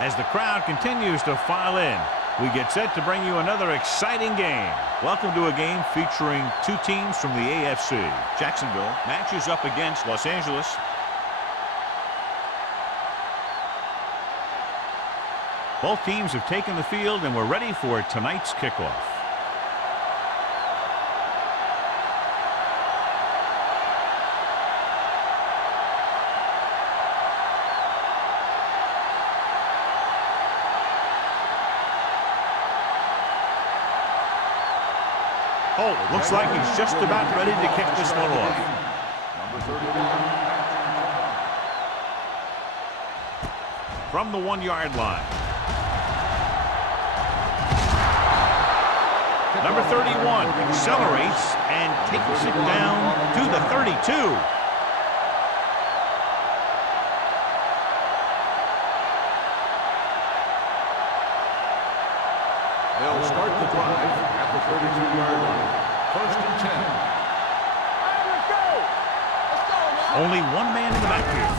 As the crowd continues to file in, we get set to bring you another exciting game. Welcome to a game featuring two teams from the AFC. Jacksonville matches up against Los Angeles. Both teams have taken the field and we're ready for tonight's kickoff. Oh, looks like he's just about ready to kick this one off. From the 1-yard line. Number 31 accelerates and takes it down to the 32. They'll start the drive at the 32-yard line. 1st and 10. Only one man in the backfield.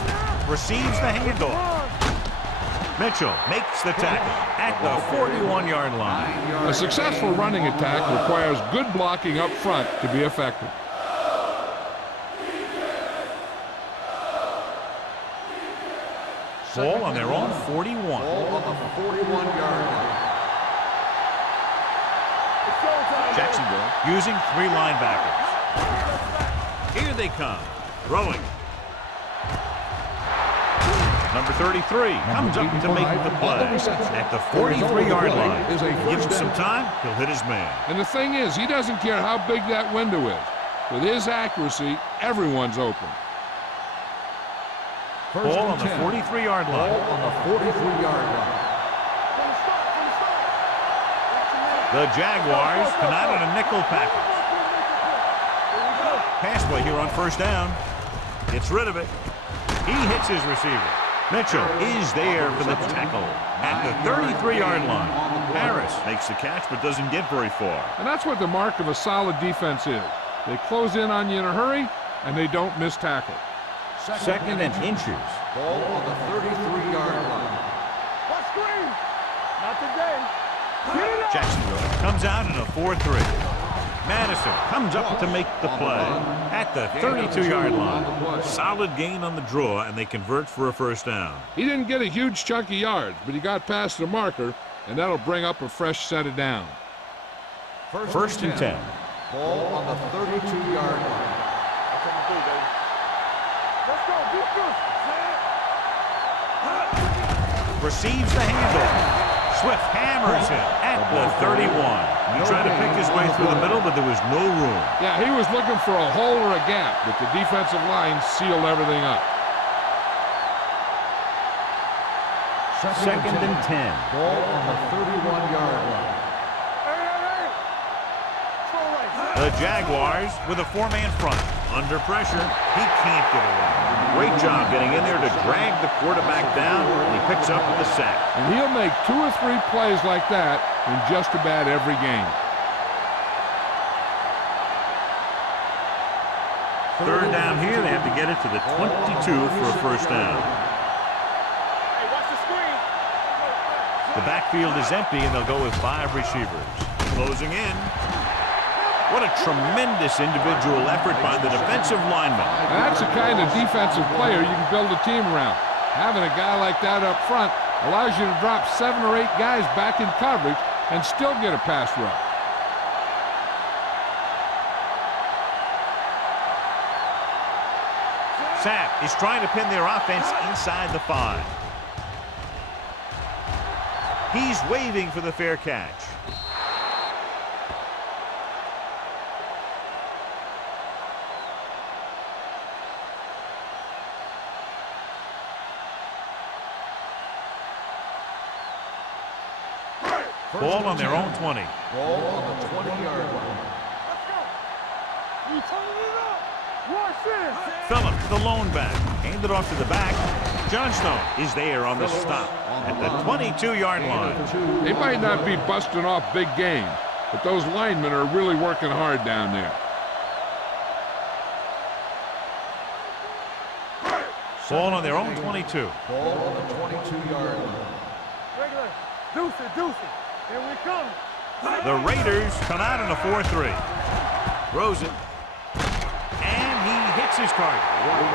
Receives the handoff. Mitchell makes the tackle at the 41-yard line. A successful running attack requires good blocking up front to be effective. Ball on their own 41. Ball on the 41-yard line. Jacksonville using 3 linebackers. Here they come. Throwing. Number 33 comes up to make the play at the 43-yard line. Give him some time, he'll hit his man. And the thing is, he doesn't care how big that window is. With his accuracy, everyone's open. Ball on the 43-yard line. Ball on the 43-yard line. The Jaguars come out in a nickel package. Pass play here on 1st down. Gets rid of it. He hits his receiver. Mitchell is there for the tackle at the 33-yard line. Harris makes the catch but doesn't get very far. And that's what the mark of a solid defense is. They close in on you in a hurry, and they don't miss tackle. 2nd and inches. Ball on the 33-yard line. Not today. Jacksonville comes out in a 4-3. Madison comes up to make the play at the 32-yard line. Solid gain on the draw, and they convert for a 1st down. He didn't get a huge chunk of yards, but he got past the marker, and that'll bring up a fresh set of down. 1st and 10. Ball on the 32-yard line. Let's go. Receives the handoff. Swift hammers him at the 31. He tried to pick his way through the middle, but there was no room. Yeah, he was looking for a hole or a gap, but the defensive line sealed everything up. 2nd and 10. Ball on the 31-yard line. The Jaguars with a 4-man front. Under pressure, he can't get away. Great job getting in there to drag the quarterback down, and he picks up the sack. And he'll make 2 or 3 plays like that in just about every game. 3rd down here, they have to get it to the 22 for a 1st down. Hey, watch the screen. The backfield is empty, and they'll go with 5 receivers. Closing in. What a tremendous individual effort by the defensive lineman. And that's the kind of defensive player you can build a team around. Having a guy like that up front allows you to drop 7 or 8 guys back in coverage and still get a pass rush. Sapp is trying to pin their offense inside the 5. He's waving for the fair catch. Ball on their own 20. Ball on the 20-yard line. Phillips, the lone back, handed off to the back. Johnstone is there on the stop at the 22-yard line. They might not be busting off big games, but those linemen are really working hard down there. Ball on their own 22. Ball on the 22-yard line. Regular. Deuce it, deuce it. Here we come. The Raiders come out in a 4-3. Throws it. And he hits his target.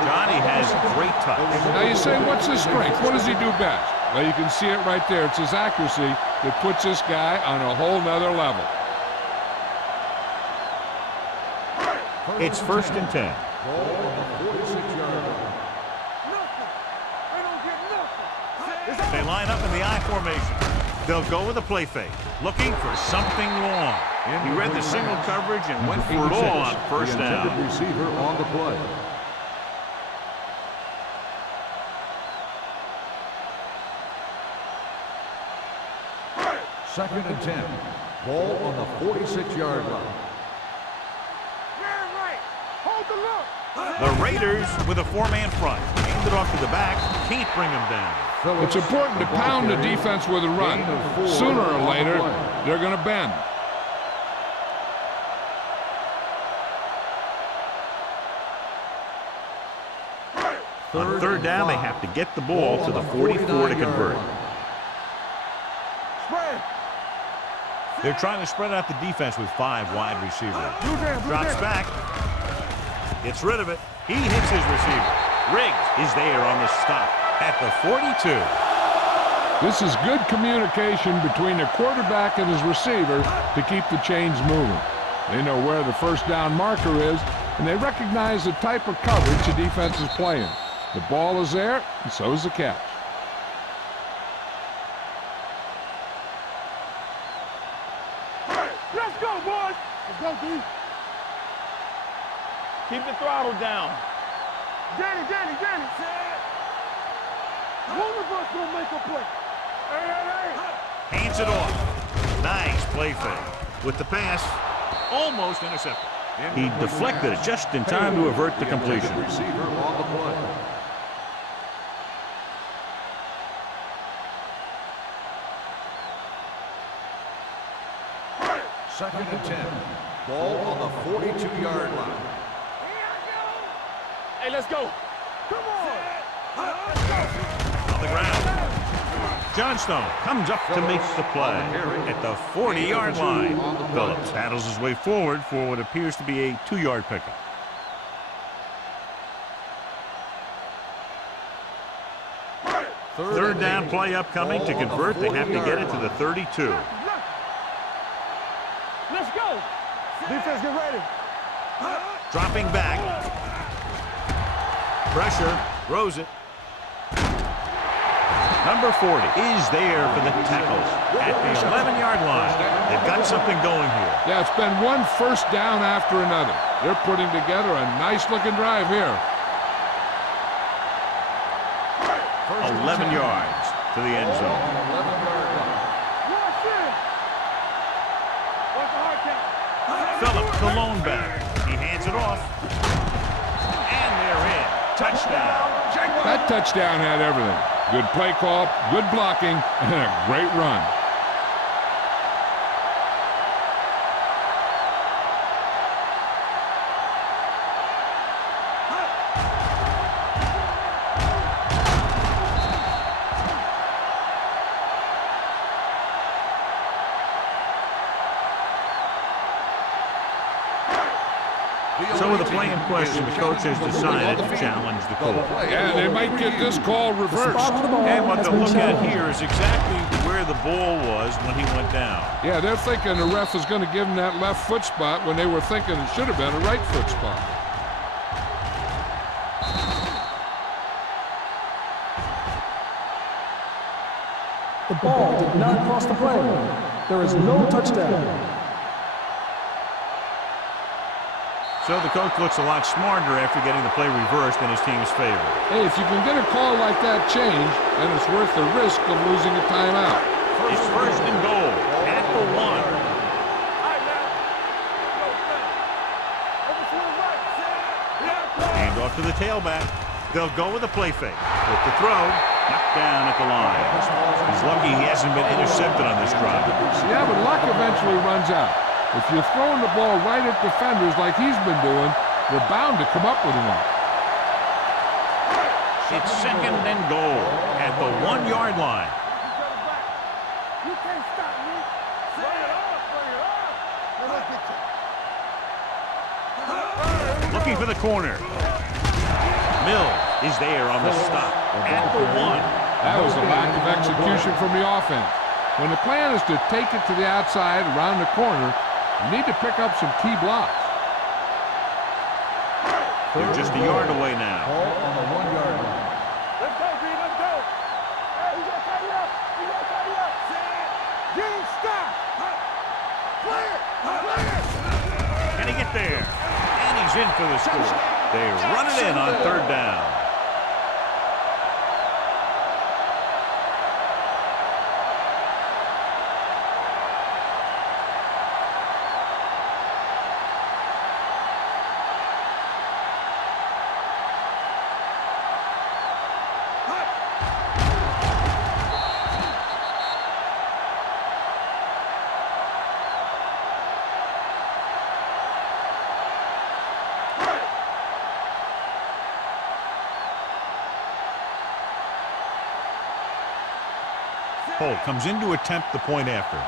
Johnny has great touch. Now you say, what's his strength? What does he do best? Well, you can see it right there. It's his accuracy that puts this guy on a whole nother level. It's 1st and 10. Ball on the 46-yard line. Nothing. They don't get nothing. They line up in the I formation. They'll go with a play fake, looking for something long. He read the single coverage and went for it all on 1st down. The receiver on the play. Second and 10. Ball on the 46-yard line. Man right. Hold the look. The Raiders with a 4-man front. Aimed it off to the back. Can't bring him down. It's important to pound the defense with a run. Sooner or later, they're going to bend. On 3rd down, they have to get the ball to the 44 to convert. Spread. They're trying to spread out the defense with 5 wide receivers. Blue Drops down. back. Gets rid of it. He hits his receiver. Riggs is there on the stop at the 42. This is good communication between the quarterback and his receiver to keep the chains moving. They know where the 1st down marker is, and they recognize the type of coverage the defense is playing. The ball is there, and so is the catch. Let's go, boys. Let's go, D. Keep the throttle down. Danny. One of us will make a play. Hey. Hands it off. Nice play fake. With the pass, almost intercepted. He deflected it just in time to avert the completion. Receiver on the play. Second and 10. Ball on the 42-yard line. Hey, let's go. Come on. On the ground. Johnstone comes up to make the play at the 40-yard line. Phillips battles his way forward for what appears to be a 2-yard pickup. Third down play upcoming. To convert, they have to get it to the 32. Let's go. Defense, get ready. Dropping back. Pressure. Throws it. Number 40 is there for the tackle at the 11-yard line. They've got something going here. Yeah, it's been one 1st down after another. They're putting together a nice-looking drive here. 11 yards to the end zone. Watch it. Watch the hard count. Phillips, the lone back. He hands it off. And they're in. Touchdown. That touchdown had everything. Good play call, good blocking, and a great run. So with the play in question, the coach has decided to challenge the call. Yeah, they might get this call reversed. And what they'll look at here is exactly where the ball was when he went down. Yeah, they're thinking the ref is going to give him that left foot spot when they were thinking it should have been a right foot spot. The ball did not cross the plane. There is no touchdown. So the coach looks a lot smarter after getting the play reversed in his team's favor. Hey, if you can get a call like that changed, then it's worth the risk of losing a timeout. It's 1st and goal at the 1. All right, now. Over to the right. Hand off to the tailback. They'll go with a play fake. With the throw, knocked down at the line. He's lucky he hasn't been intercepted on this drive. Yeah, but luck eventually runs out. If you're throwing the ball right at defenders like he's been doing, they're bound to come up with one. It's 2nd and goal at the 1-yard line. You can't stop me. Bring it up, bring it up. Let us get you. Looking for the corner. Mills is there on the stop at the 1. That was a lack of execution from the offense. When the plan is to take it to the outside around the corner, you need to pick up some key blocks. They're just a yard away now. Ball on the 1-yard line. Let's go, B, let's go. Hey, he's gonna tidy up. He's gonna tidy up. Get him stopped. Play it. Play it. Can he get there? And he's in for the score. They run it in on 3rd down. Holt comes in to attempt the point after.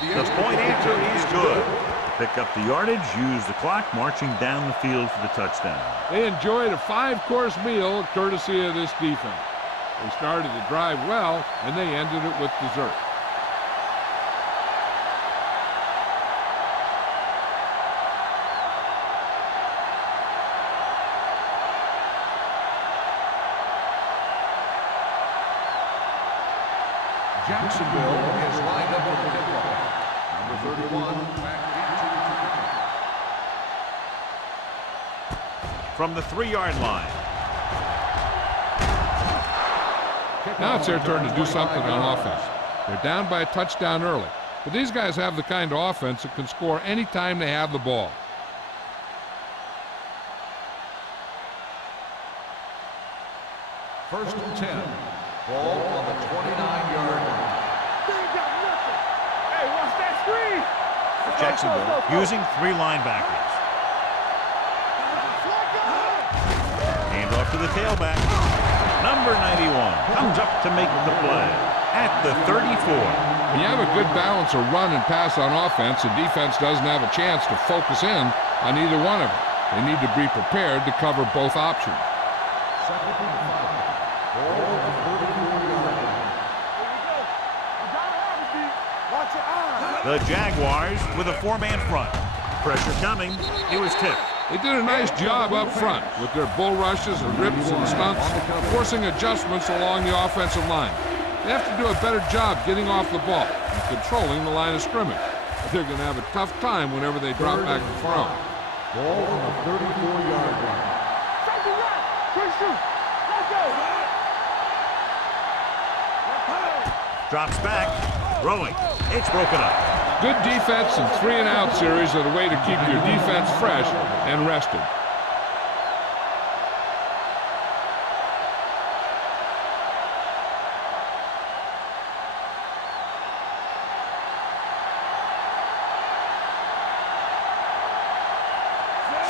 The point after is good. Pick up the yardage, use the clock, marching down the field for the touchdown. They enjoyed a 5-course meal courtesy of this defense. They started the drive well, and they ended it with dessert. Jacksonville is lined up with the kickoff. Number 31, back into From the 3-yard line. Now it's their turn to do something on offense. They're down by a touchdown early, but these guys have the kind of offense that can score anytime they have the ball. First and 10. Ball on the 29-yard line. They ain't got nothing. Hey, watch that screen. Jacksonville using 3 linebackers. Hand off to the tailback. Number 91 comes up to make the play at the 34. When you have a good balance of run and pass on offense, the defense doesn't have a chance to focus in on either one of them. They need to be prepared to cover both options. Second and 5. Ball on the 34-yard line. Here we go. You gotta have it, B. Watch your eyes. The Jaguars with a 4-man front. Pressure coming. It was tipped. They did a nice job up front with their bull rushes and rips and stunts, forcing adjustments along the offensive line. They have to do a better job getting off the ball and controlling the line of scrimmage. They're going to have a tough time whenever they drop back and throw. Ball on the 34-yard line. Take the right. Quick shoot. Let's go. Drops back. Throwing. It's broken up. Good defense and 3-and-out series are the way to keep your defense fresh and rested.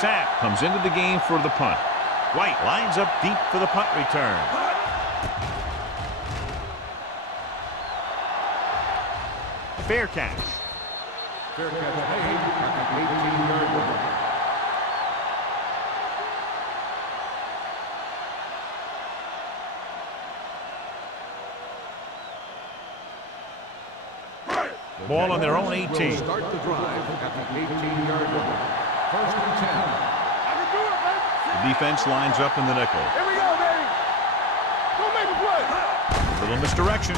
Sapp comes into the game for the punt. White lines up deep for the punt return. Fair catch. Fair catch made at the 18-yard line. Ball on their own 18. Will start the drive at the 18-yard line. First and 10. I can do it, man. The defense lines up in the nickel. Here we go, baby. Go make a play. Little misdirection.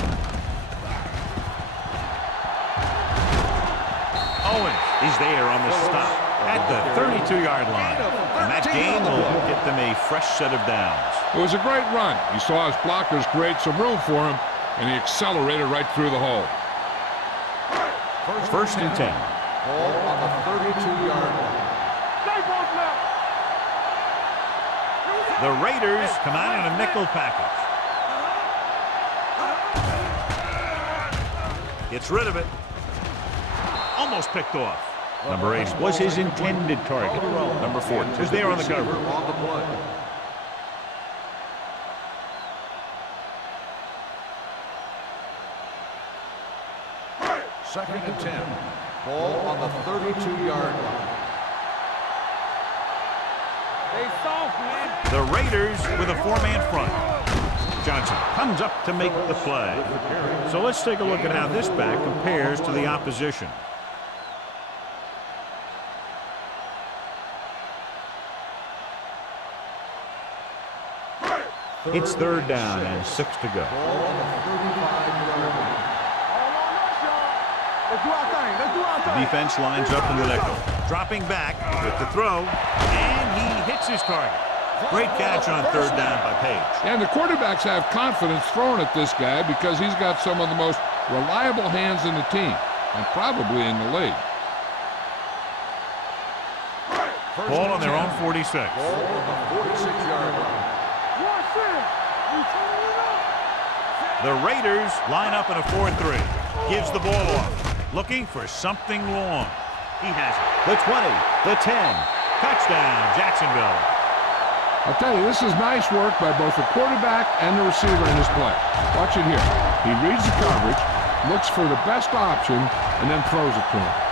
Owens is there on the stop at the 32-yard line. And that gain will get them a fresh set of downs. It was a great run. He saw his blockers create some room for him, and he accelerated right through the hole. First and 10. Ball on the 32-yard line. Stay both now. The Raiders come out in a nickel package. Gets rid of it. Almost picked off. Number 8 was his intended target. Number 4 is there on the cover. On the play. Second and 10. Ball on the 32-yard line. They soft, man. The Raiders with a 4-man front. Johnson comes up to make the play. So let's take a look at how this back compares to the opposition. It's 3rd down and 6 to go. Ball on the 35-yard line. Let's do our thing. Let's do our The thing. defense lines up in the nickel. Dropping back with the throw, and he hits his target. Great catch on 3rd down by Page. And the quarterbacks have confidence throwing at this guy because he's got some of the most reliable hands in the team, and probably in the league. Ball on their own 46. Ball on the 46-yard line. Watch this. You turn it up. The Raiders line up in a 4-3. Gives the ball off. Looking for something long. He has it. The 20, the 10. Touchdown, Jacksonville. I'll tell you, this is nice work by both the quarterback and the receiver in his play. Watch it here. He reads the coverage, looks for the best option, and then throws it to him.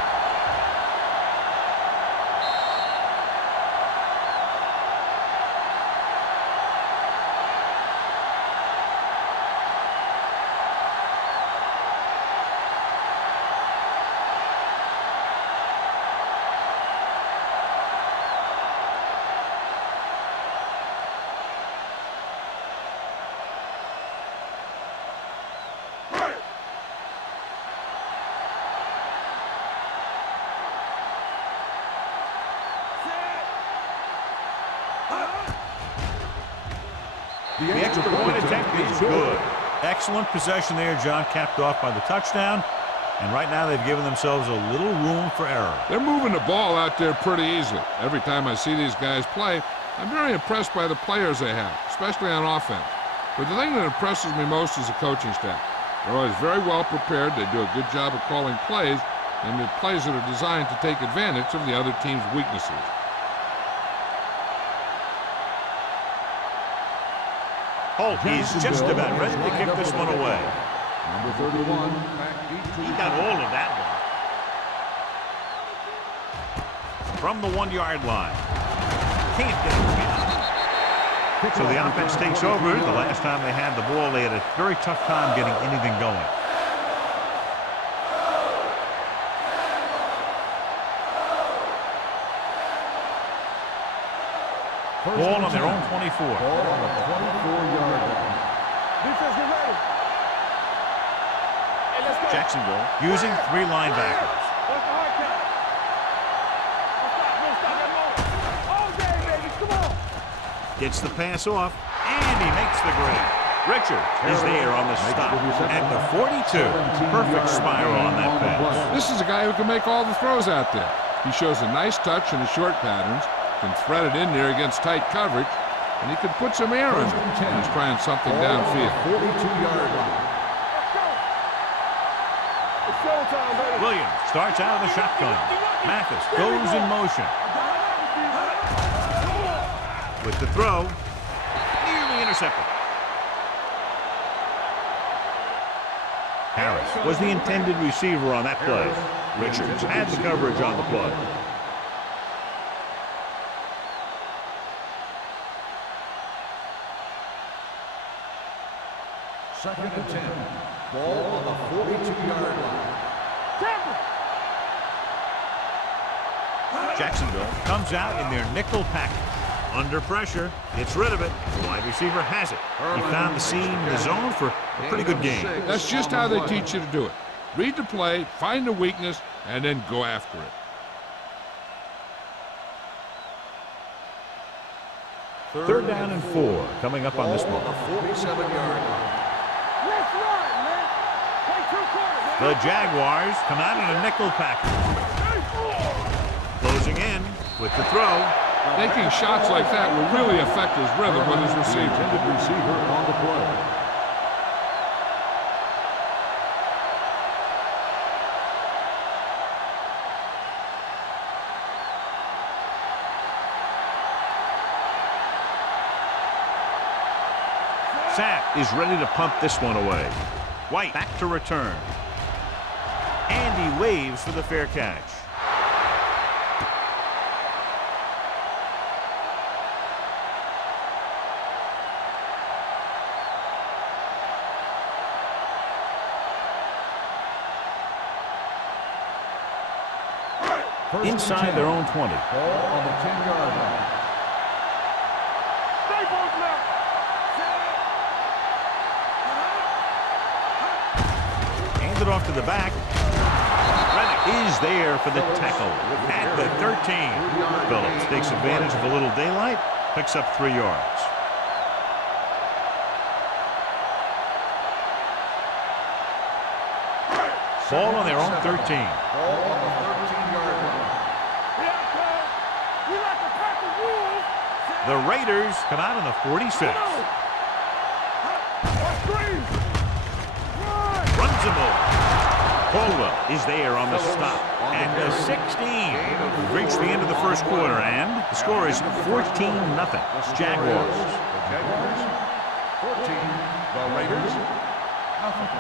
The extra point attempt is good. Excellent possession there, John, capped off by the touchdown. And right now they've given themselves a little room for error. They're moving the ball out there pretty easily. Every time I see these guys play, I'm very impressed by the players they have, especially on offense. But the thing that impresses me most is the coaching staff. They're always very well prepared. They do a good job of calling plays, and the plays that are designed to take advantage of the other team's weaknesses. Holt is just about ready to kick this one away. Number 31. He got all of that one. From the 1-yard line. Can't get it. So the offense takes over. The last time they had the ball, they had a very tough time getting anything going. Ball on their own 24. Ball on the 24-yard line. Defense, get ready. Hey, let's go. Jacksonville using 3 linebackers. What's the hard count? Don't stop that moment. All day, baby. Come on. Gets the pass off, and he makes the grab. Richards is there on the stop at the 42. Perfect spiral on that pass. This is a guy who can make all the throws out there. He shows a nice touch in the short patterns, can thread it in there against tight coverage, and he can put some air in it. And he's trying something downfield. 42-yard line. Let's go. It's showtime, baby. Williams starts out of the shotgun. Mathis goes in motion. With the throw, nearly intercepted. Harris was the intended receiver on that play. Richards had the coverage on the play. Second and 10. Ball on the 42-yard line. Jacksonville comes out in their nickel package. Under pressure, gets rid of it. The wide receiver has it. He found the seam in the zone for a pretty good game. That's just how they teach you to do it. Read the play, find the weakness, and then go after it. Third down and 4 coming up on this one. The 47-yard line. Let's run, man. Play 2 quarters, man. The Jaguars come out in a nickel package. Closing in with the throw. Taking shots like that will really affect his rhythm with his receiver. Intended receiver on the play. Sapp is ready to pump this one away. White back to return. And he waves for the fair catch. Inside their own 20. Ball on the 10-yard line. Staples now. Hands it off to the back. Reddick is there for the tackle at the 13. Phillips takes advantage of a little daylight, picks up 3 yards. Ball on their own 13. Ball on the 13-yard line. We like to pack the rules. The Raiders come out on the 46. Runs him over. Caldwell is there on the stop at the 16. We've reached the end of the first quarter, and the score is 14-0. Jaguars. The Jaguars, 14. The Raiders, nothing.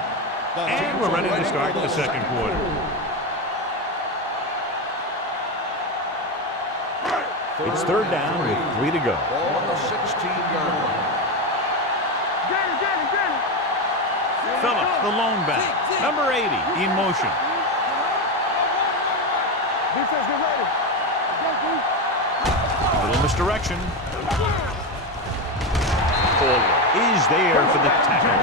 And we're ready to start the second quarter. It's third down with 3 to go. Ball on the 16-yard line. Phillips, the lone back. Number 80, in motion. Defense, get ready. Little misdirection. Caldwell is there for the tackle.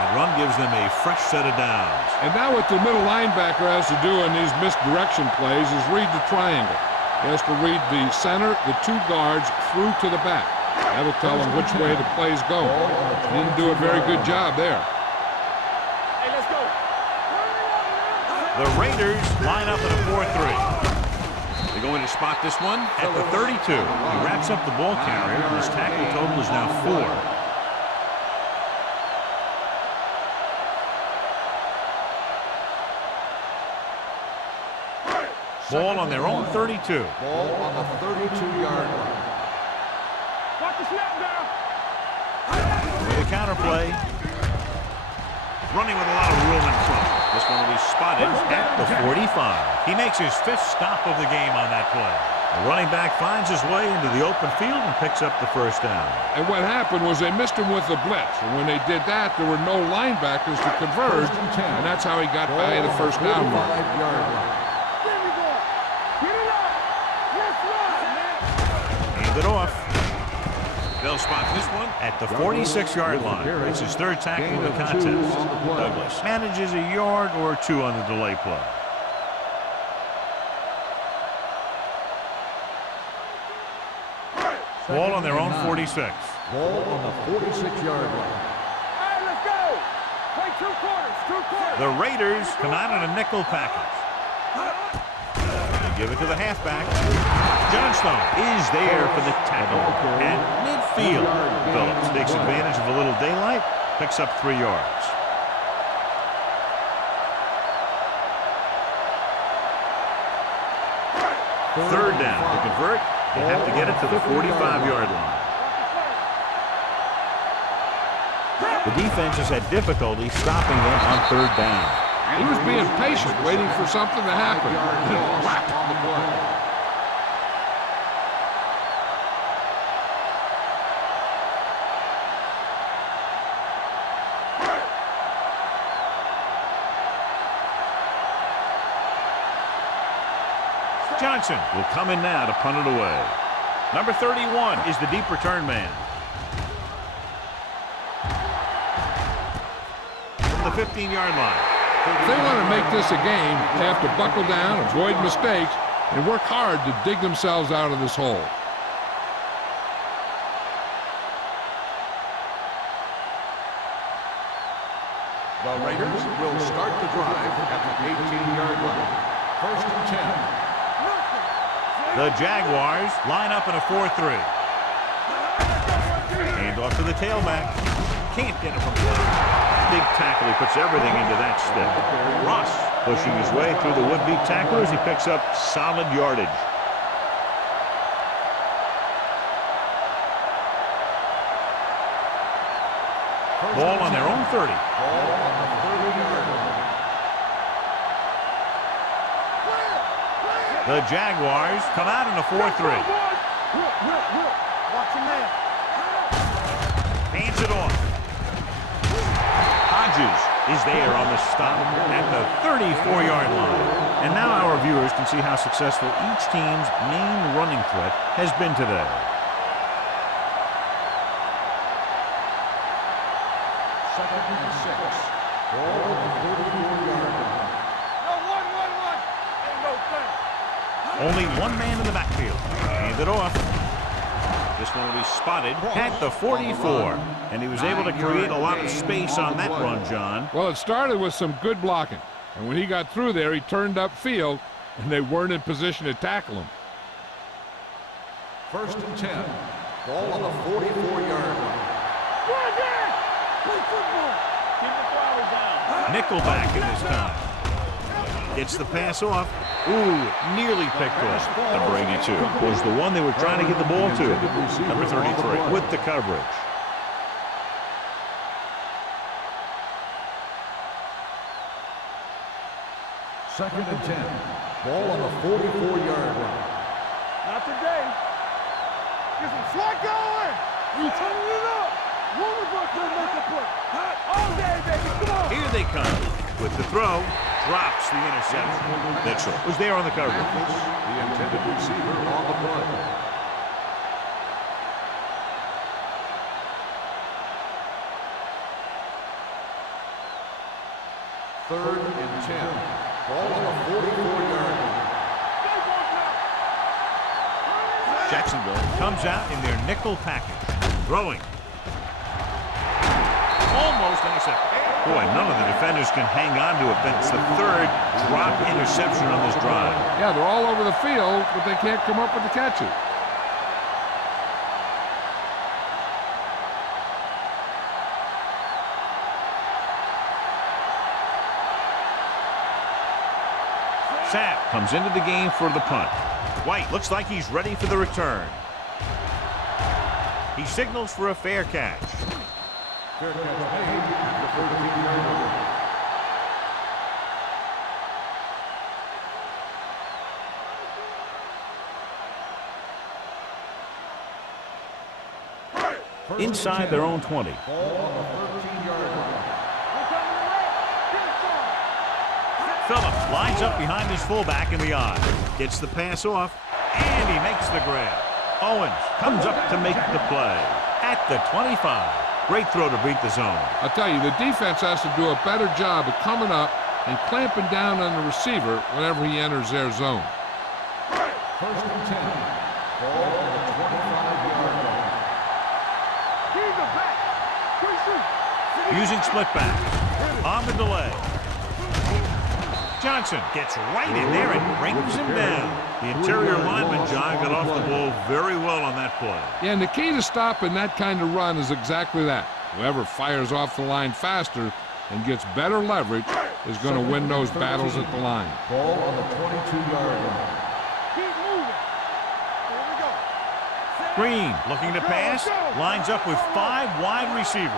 That run gives them a fresh set of downs. And now what the middle linebacker has to do in these misdirection plays is read the triangle. He has to read the center, the 2 guards, through to the back. That'll tell him which way the play's going. He didn't do a very good job there. Hey, let's go. The Raiders line up in a 4-3. They're going to spot this one at the 32. He wraps up the ball carrier, and his tackle total is now 4. Ball on their own 32. Ball on the 32-yard line. Watch the snap down. With a counterplay. Running with a lot of room in front. This one will be spotted at the 45. He makes his 5th stop of the game on that play. The running back finds his way into the open field and picks up the first down. And what happened was they missed him with the blitz. And when they did that, there were no linebackers to converge. And that's how he got by the first down mark. 45-yard line. Hand it off. They'll spot this one at the 46-yard line. It's his 3rd tackle of the contest. Douglas manages a yard or 2 on the delay play. Ball on their own 46. Ball on the 46-yard line. Hey, let's go. Play 2 quarters. The Raiders come out in a nickel package. They give it to the halfback. Johnstone is there for the tackle at midfield. Phillips takes advantage of a little daylight, picks up 3 yards. Third down. To convert, they have to get it to the 45-yard line. The defense has had difficulty stopping them on 3rd down. He was being patient, waiting for something to happen. On the play. Johnson will come in now to punt it away. Number 31 is the deep return man. From the 15-yard line. If they want to make this a game, they have to buckle down, avoid mistakes, and work hard to dig themselves out of this hole. The Raiders will start the drive at the 18-yard line. 1st and 10. The Jaguars line up in a 4-3. Hand off to the tailback. Can't get it from behind. Big tackle. He puts everything into that stick. Ross pushing his way through the would-be tacklers. He picks up solid yardage. Ball on their own 30. Ball on the 30-yard line. The Jaguars come out in a 4-3. Watch him man. Hands it off. Hodges is there on the stop at the 34-yard line. And now our viewers can see how successful each team's main running threat has been today. Second and 6. Ball on the 34-yard line. No, one. Ain't no thing. Only one man in the backfield. Hand it off. This one will be spotted at the 44. And he was able to create a lot of space on that run, John. Well, it started with some good blocking. And when he got through there, he turned upfield, and they weren't in position to tackle him. First and 10. Ball on the 44-yard line. Play football. Keep the throttle down. Nickelback in this time. Gets the pass off. Ooh, nearly picked off. Number 82 was the one they were trying to get the ball to. Number 33 with the coverage. Second and 10. Ball on the 44-yard line. Not today. Get some slack going. You turning it up. Wonderful to make a play. All day, baby. Come on. Here they come. With the throw, drops the interception. Mitchell was there on the coverage. The intended receiver on the play. Third and 10. Ball on the 44-yard line. Jacksonville comes out in their nickel package. Throwing. Almost intercepted. Boy, none of the defenders can hang on to it. That's the third drop interception on this drive. Yeah, they're all over the field, but they can't come up with the catches. Sapp comes into the game for the punt. White looks like he's ready for the return. He signals for a fair catch. Fair catch made at the 13-yard line. Inside their own 20. Ball on the 13-yard line. Phillips lines up behind his fullback in the I. Gets the pass off, and he makes the grab. Owens comes up to make the play at the 25. Great throw to beat the zone. I'll tell you, the defense has to do a better job of coming up and clamping down on the receiver whenever he enters their zone. First and 10. Ball on the 25-yard line. Using split back. On the delay. Johnson gets right in there and brings him down. The interior lineman, John, got off the ball very well on that play. Yeah, and the key to stopping that kind of run is exactly that. Whoever fires off the line faster and gets better leverage is going to win those battles at the line. Ball on the 22-yard line. Keep moving. Here we go. Green looking to pass. Lines up with 5 wide receivers.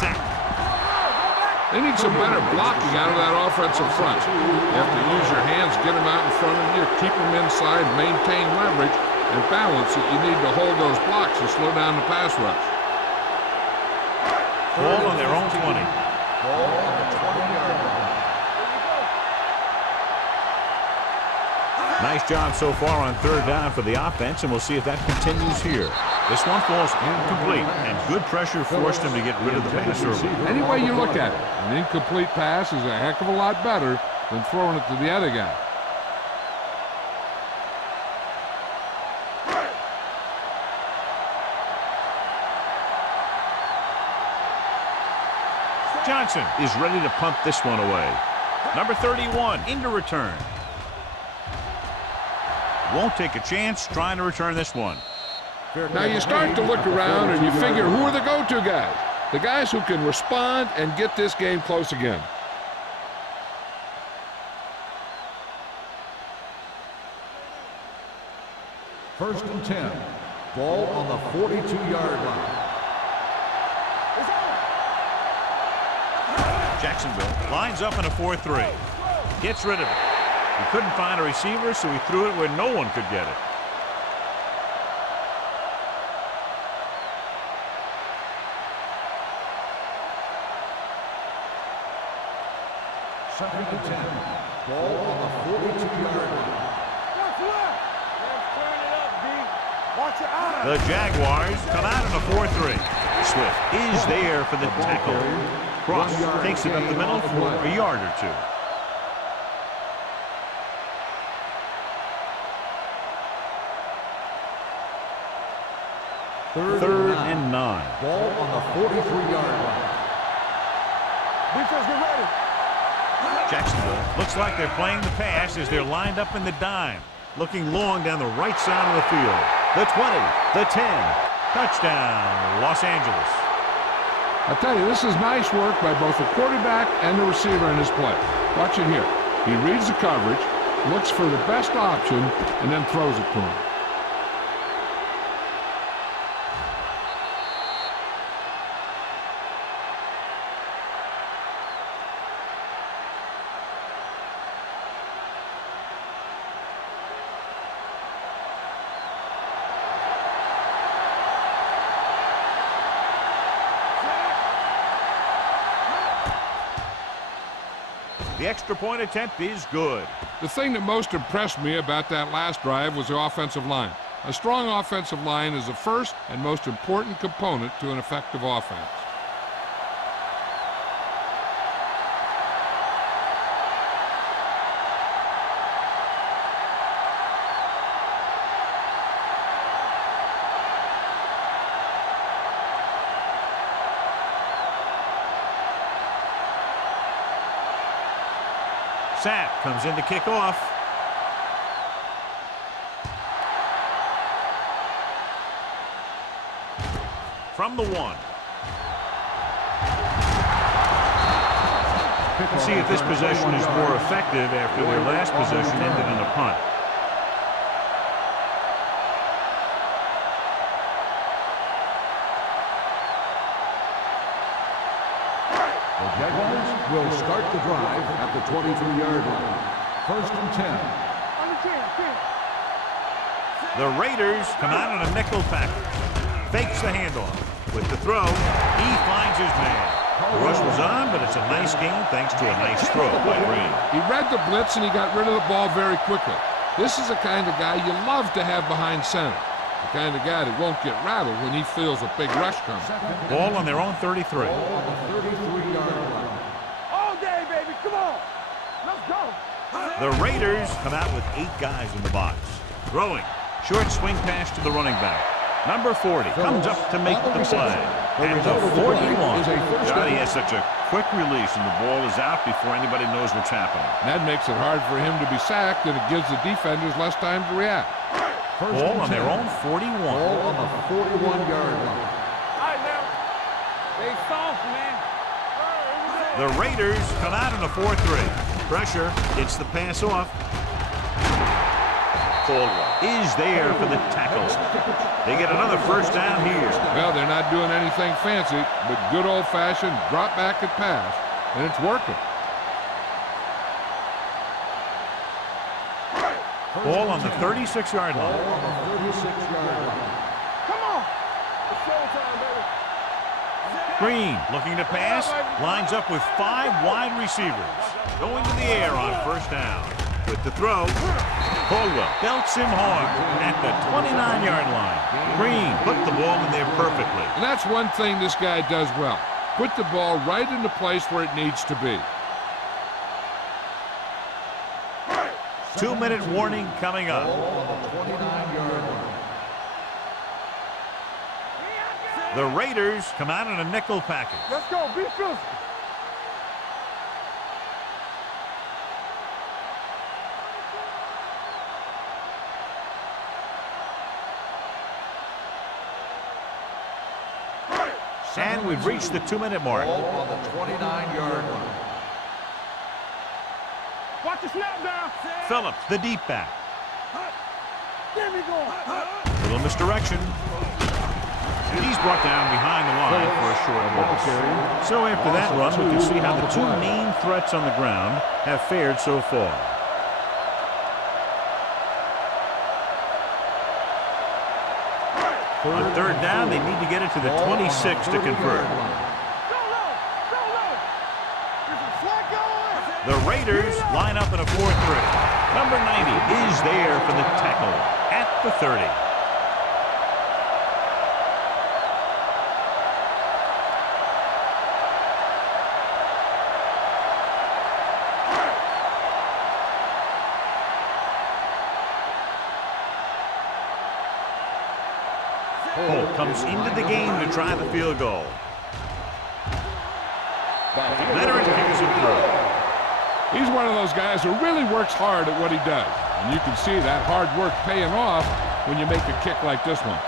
Sack. They need some better blocking out of that offensive front. You have to use your hands, get them out in front of you, keep them inside, maintain leverage, and balance that you need to hold those blocks and slow down the pass rush. Ball on their own 20. Ball on the 20-yard line. Nice job so far on third down for the offense, and we'll see if that continues here. This one falls incomplete, and good pressure forced him to get rid of the pass early. Any way you look at it, an incomplete pass is a heck of a lot better than throwing it to the other guy. Johnson is ready to punt this one away. Number 31 into return. Won't take a chance trying to return this one. Now you start to look around and you figure, who are the go-to guys? The guys who can respond and get this game close again. First and 10. Ball on the 42-yard line. Jacksonville lines up in a 4-3. Gets rid of it. He couldn't find a receiver, so he threw it where no one could get it. Second and 10. Ball on the 42-yard line. What's left? Let's turn it up, D. Watch your eyes. The Jaguars come out in a 4-3. Swift is there for the tackle. Cross takes it up the middle for a yard or two. Third and 9. Ball on the 43-yard line. Defense, get ready. Jacksonville looks like they're playing the pass as they're lined up in the dime. Looking long down the right side of the field. The 20, the 10. Touchdown, Los Angeles. I tell you, this is nice work by both the quarterback and the receiver in his play. Watch it here. He reads the coverage, looks for the best option, and then throws it to him. The extra point attempt is good. The thing that most impressed me about that last drive was the offensive line. A strong offensive line is the first and most important component to an effective offense. Sapp comes in to kick off. From the 1. See if this possession is more effective after their last possession ended in a punt. The Jaguars will start the drive at the 23-yard line. First and 10. On the 10. The Raiders come out in a nickel package. Fakes the handoff. With the throw, he finds his man. The rush was on, but it's a nice gain thanks to a nice throw by Green. He read the blitz and he got rid of the ball very quickly. This is the kind of guy you love to have behind center. The kind of guy that won't get rattled when he feels a big rush coming. Ball on their own 33. Ball on the 33-yard line. All day, baby. Come on. Let's go. The Raiders come out with 8 guys in the box. Throwing. Short swing pass to the running back. Number 40 comes up to make the play. At the 41. Johnny has such a quick release and the ball is out before anybody knows what's happening. That makes it hard for him to be sacked, and it gives the defenders less time to react. Ball on their own 41. Ball on the 41-yard line. All right, now. Stay soft, man. The Raiders come out in a 4-3. Pressure gets the pass off. Caldwell is there for the tackle. They get another first down here. Well, they're not doing anything fancy, but good old-fashioned drop back and pass, and it's working. Ball on the 36-yard line. Ball on the 36-yard line. Come on. It's showtime, baby. Green looking to pass. Lines up with 5 wide receivers. Going to the air on first down. With the throw. Caldwell belts him hard at the 29-yard line. Green put the ball in there perfectly. And that's one thing this guy does well. Put the ball right in the place where it needs to be. 2-minute warning coming up. Ball on the 29-yard line. The Raiders come out in a nickel package. Let's go. Be physical. And we've reached the 2-minute mark. Ball on the 29-yard line. Watch the snap down. Phillips, the deep back. Get me going. Little misdirection. He's brought down behind the line for a short loss. So after that run, we can see how the two main threats on the ground have fared so far. On third down, they need to get it to the 26 to convert. The Raiders line up in a 4-3. Number 90 is there for the tackle at the 30. Cole comes into the game to try the field goal. Leonard kicks it through. He's one of those guys who really works hard at what he does. And you can see that hard work paying off when you make a kick like this one.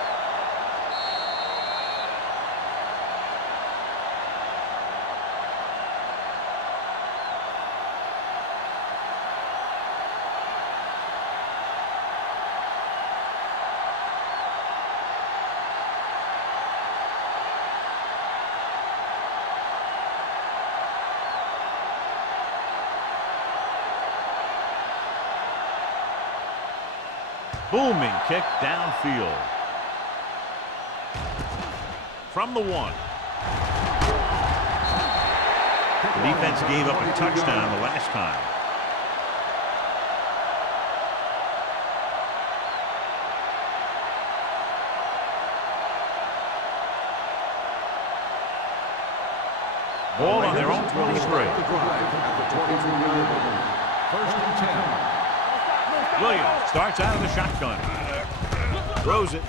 Booming kick downfield. From the 1. The defense gave up a touchdown the last time. Ball on their own 23. First and 10. Williams starts out of the shotgun. Throws it.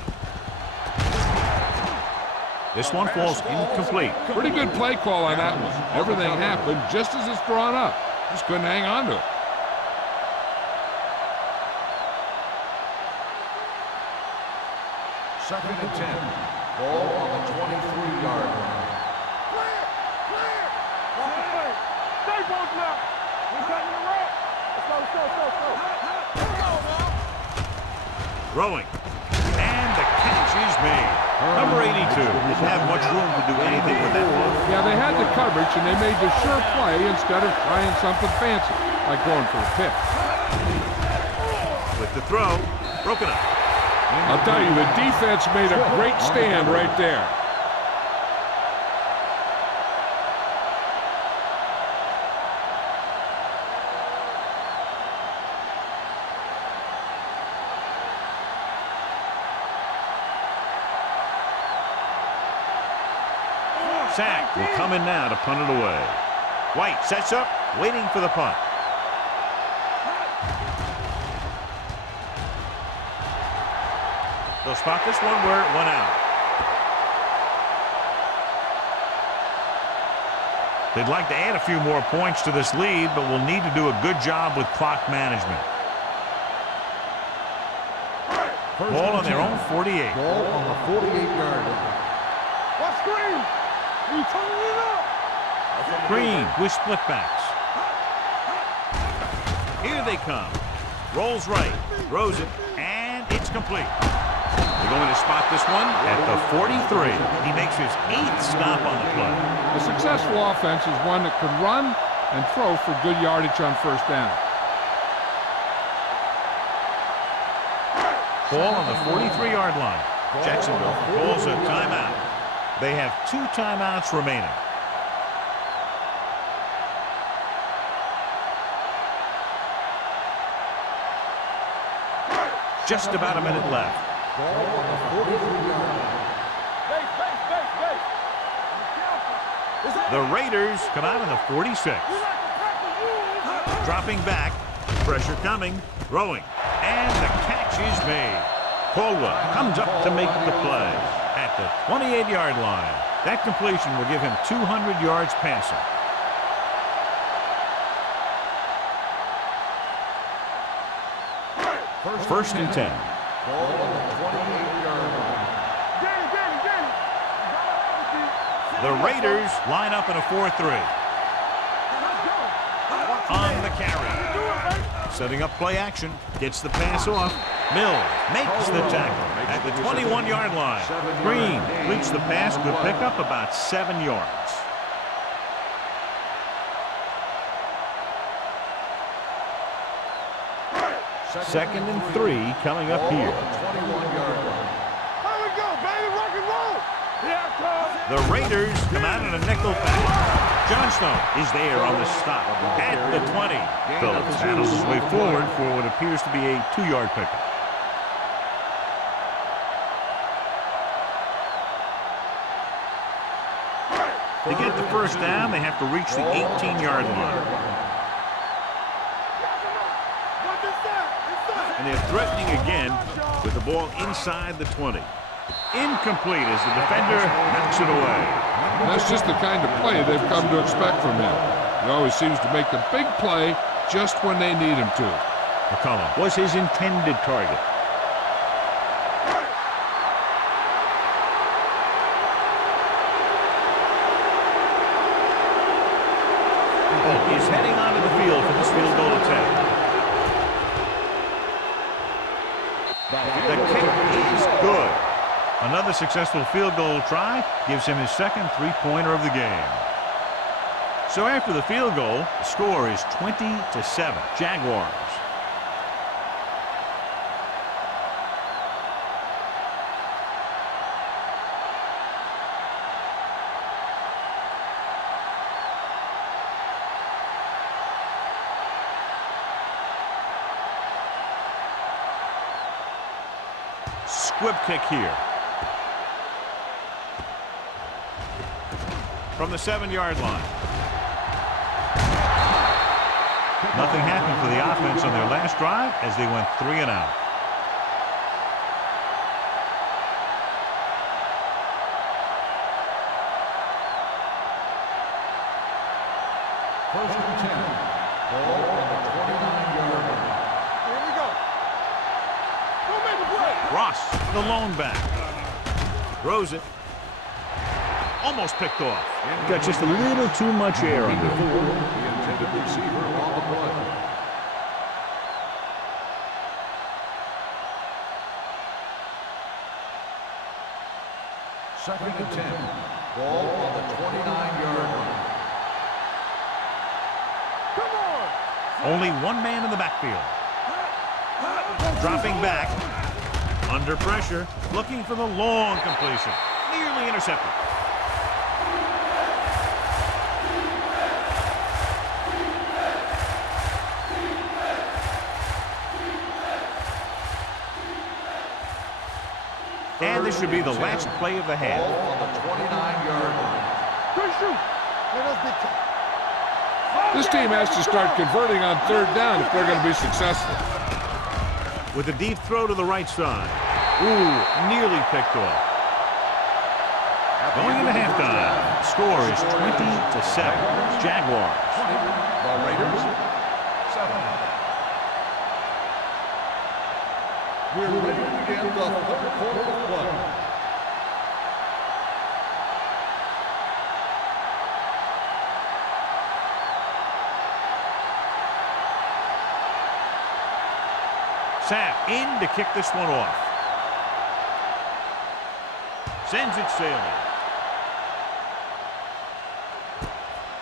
This one falls incomplete. Pretty good play call on that one. Everything happened just as it's drawn up. Just couldn't hang on to it. Second and 10. Ball on the 23-yard line. Clear! Stay both now! We're cutting the rope! Let's go. Throwing. And the catch is made. Number 82 didn't have much room to do anything with that ball. Yeah, they had the coverage, and they made the sure play instead of trying something fancy, like going for a pick. With the throw, broken up. I'll tell you, the defense made a great stand right there. Sack will come in now to punt it away. White sets up, waiting for the punt. They'll spot this one where it went out. They'd like to add a few more points to this lead, but will need to do a good job with clock management. Ball on their own 48. Ball on the 48-yard line. What's Green? You turning it up? Green with split backs. Here they come. Rolls right, throws it, and it's complete. They're going to spot this one at the 43. He makes his 8th stop on the play. A successful offense is one that can run and throw for good yardage on first down. Ball on the 43-yard line. Jacksonville calls a timeout. They have 2 timeouts remaining. Just about a minute left. Ball on the 43-yard line. Base. The Raiders come out on the 46. Dropping back. Pressure coming. Throwing. And the catch is made. Caldwell comes up to make the play at the 28-yard line. That completion will give him 200 yards passing. First and 10. Ball on the 28-yard line. The Raiders line up in a 4-3. On the carry. Setting up play action. Gets the pass off. Mills makes the tackle at the 21-yard line. Green completes the pass. Good pickup, about 7 yards. Second and 3 coming up here. 21-yard line. Here we go, baby, rock and roll. Here it comes. The Raiders come out in a nickel package. Johnstone is there on the stop at the 20. Phillips handles his way forward for what appears to be a 2-yard pickup. To get the first down, they have to reach the 18-yard line. And they're threatening again with the ball inside the 20. Incomplete as the defender knocks it away. And that's just the kind of play they've come to expect from him. He always seems to make the big play just when they need him to. McCollum was his intended target. Is heading onto the field for this field goal attempt. The kick is good. Another successful field goal try gives him his second three-pointer of the game. So after the field goal, the score is 20-7, Jaguars. Squib kick here. From the 7-yard line. Nothing happened for the offense on their last drive as they went 3 and out. First and 10. Ball on the 29-yard line. Here we go. Go make a play. Ross, the lone back. Throws it. Almost picked off. Got just a little too much air under it. The intended receiver on the play. Second and 10. Ball on the 29-yard line. Come on. Only one man in the backfield. Dropping back. Under pressure. Looking for the long completion. Nearly intercepted. And this should be the last play of the half. Ball on the 29-yard line. Good shoot. Let us be tough. This team has to start converting on third down if they're going to be successful. With a deep throw to the right side. Ooh, nearly picked off. Going into halftime, score is 20-7, Jaguars. 20, the Raiders, 7. We're ready to begin the third quarter of play. Sapp in to kick this one off. Sends it sailing.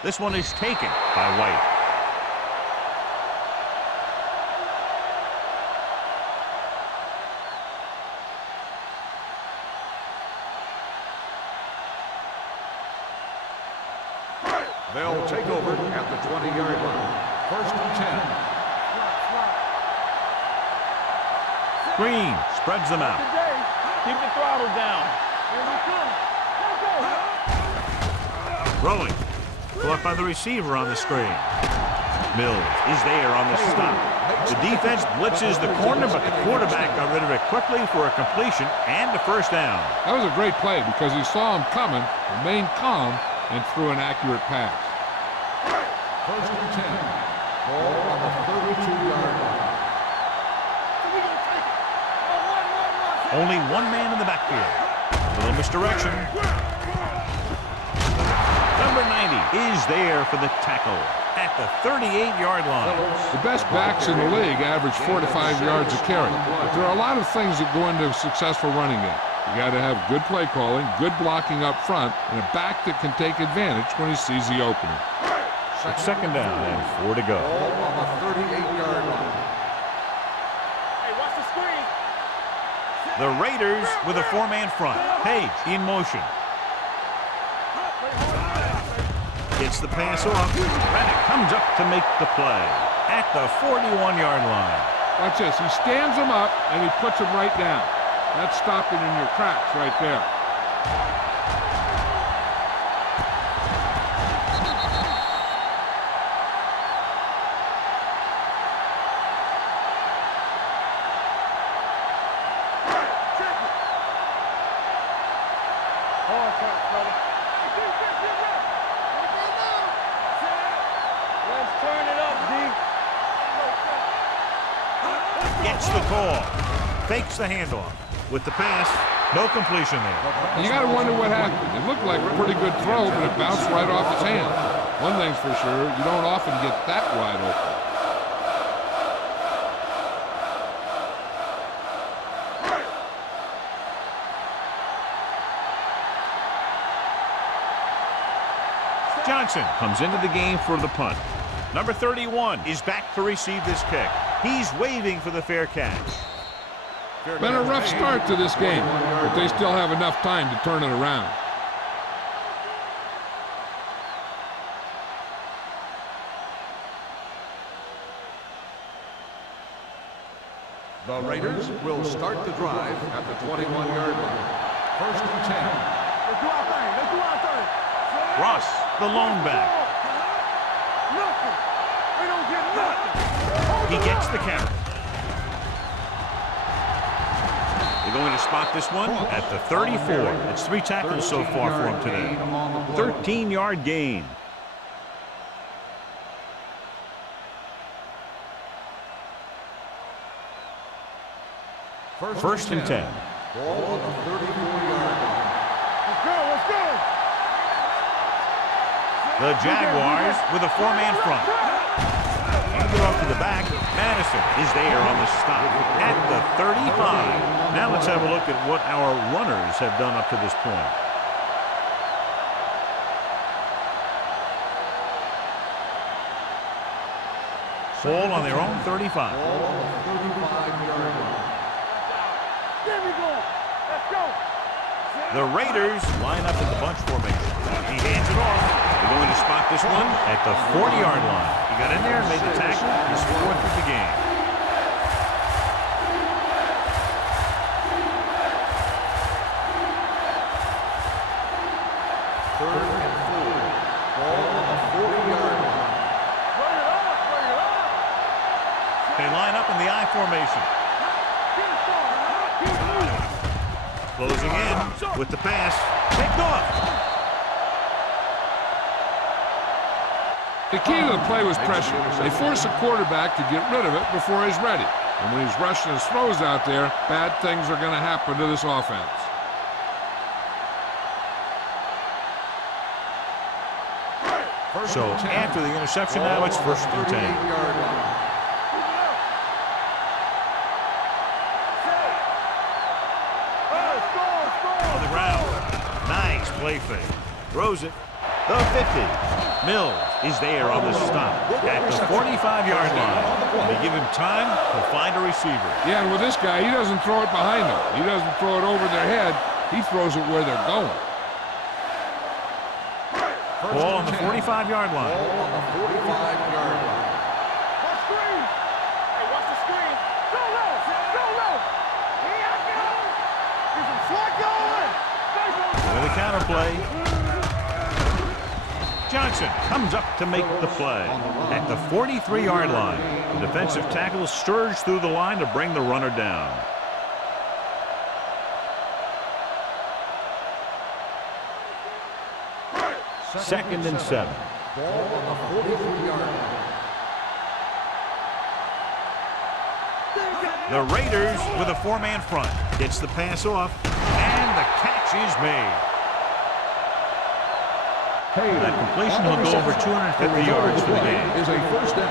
This one is taken by White. They'll take over at the 20-yard line. First and 10. Green spreads them out. Today, keep the throttle down. Here we come. Throwing. Caught by the receiver on the screen. Mills is there on the stop. The defense blitzes the corner, but the quarterback got rid of it quickly for a completion and a first down. That was a great play because he saw him coming, remained calm, and threw an accurate pass. First and 10. Ball on the 32-yard line. Only one man in the backfield. A little misdirection. Number 90 is there for the tackle at the 38-yard line. The best backs in the league average 4 to 5 yards a carry. But there are a lot of things that go into a successful running game. You got to have good play calling, good blocking up front, and a back that can take advantage when he sees the opening. It's second down and 4 to go. Ball on the 38-yard line. Hey, watch the screen. The Raiders with a 4-man front. Page in motion. Gets the pass off. Reddick comes up to make the play at the 41-yard line. Watch this. He stands him up, and he puts him right down. That's stopping in your tracks right there. Gets the call. Fakes the handoff. With the pass, no completion there. You got to wonder what happened. It looked like a pretty good throw, but it bounced right off his hand. One thing's for sure, you don't often get that wide open. Johnson comes into the game for the punt. Number 31 is back to receive this kick. He's waving for the fair catch. Been a rough start to this game, but they still have enough time to turn it around. The Raiders will start the drive at the 21-yard line. First and 10. Let's do our thing. Let's do our thing. Ross, the lone back. Nothing. We don't get nothing. He gets the carry. They're going to spot this one at the 34. It's 3 tackles so far for him today. 13-yard gain. First and 10. Ball on the 34-yard line. Let's go. Let's go. The Jaguars with a 4-man front. Hand it off to the back. Madison is there on the stop at the 35. Now let's have a look at what our runners have done up to this point. Ball on their own 35. Ball on the 35-yard line. There we go. Let's go. The Raiders line up in the bunch formation. He hands it off. They're going to spot this one at the 40-yard line. He got in there and made the tackle. He's 4th of the game. Third and 4. Ball on the 40-yard line. Bring it up. Bring it up. They line up in the I formation. Keep going. Keep moving. Closing in with the pass. Picked off. The key to the play was pressure. They force a quarterback to get rid of it before he's ready. And when he's rushing his throws out there, bad things are going to happen to this offense. So after the interception, now it's first and 10. 38-yard line. On the ground. Nice play fake. Throws it. The 50. Mills is there on the stop at the 45-yard line. They give him time to find a receiver. Yeah, and with this guy, he doesn't throw it behind them. He doesn't throw it over their head. He throws it where they're going. Ball on the 45-yard line. Ball on the 45-yard line. Watch screen. Hey, watch the screen. Go low. Go low. Here I go. Get some slot going. With a counter play. Johnson comes up to make the play at the 43-yard line. The defensive tackle surged through the line to bring the runner down. Second and 7. Ball on the 43-yard line. The Raiders with a 4-man front. Gets the pass off, and the catch is made. That completion will go over 250 yards for the game. Is a first down.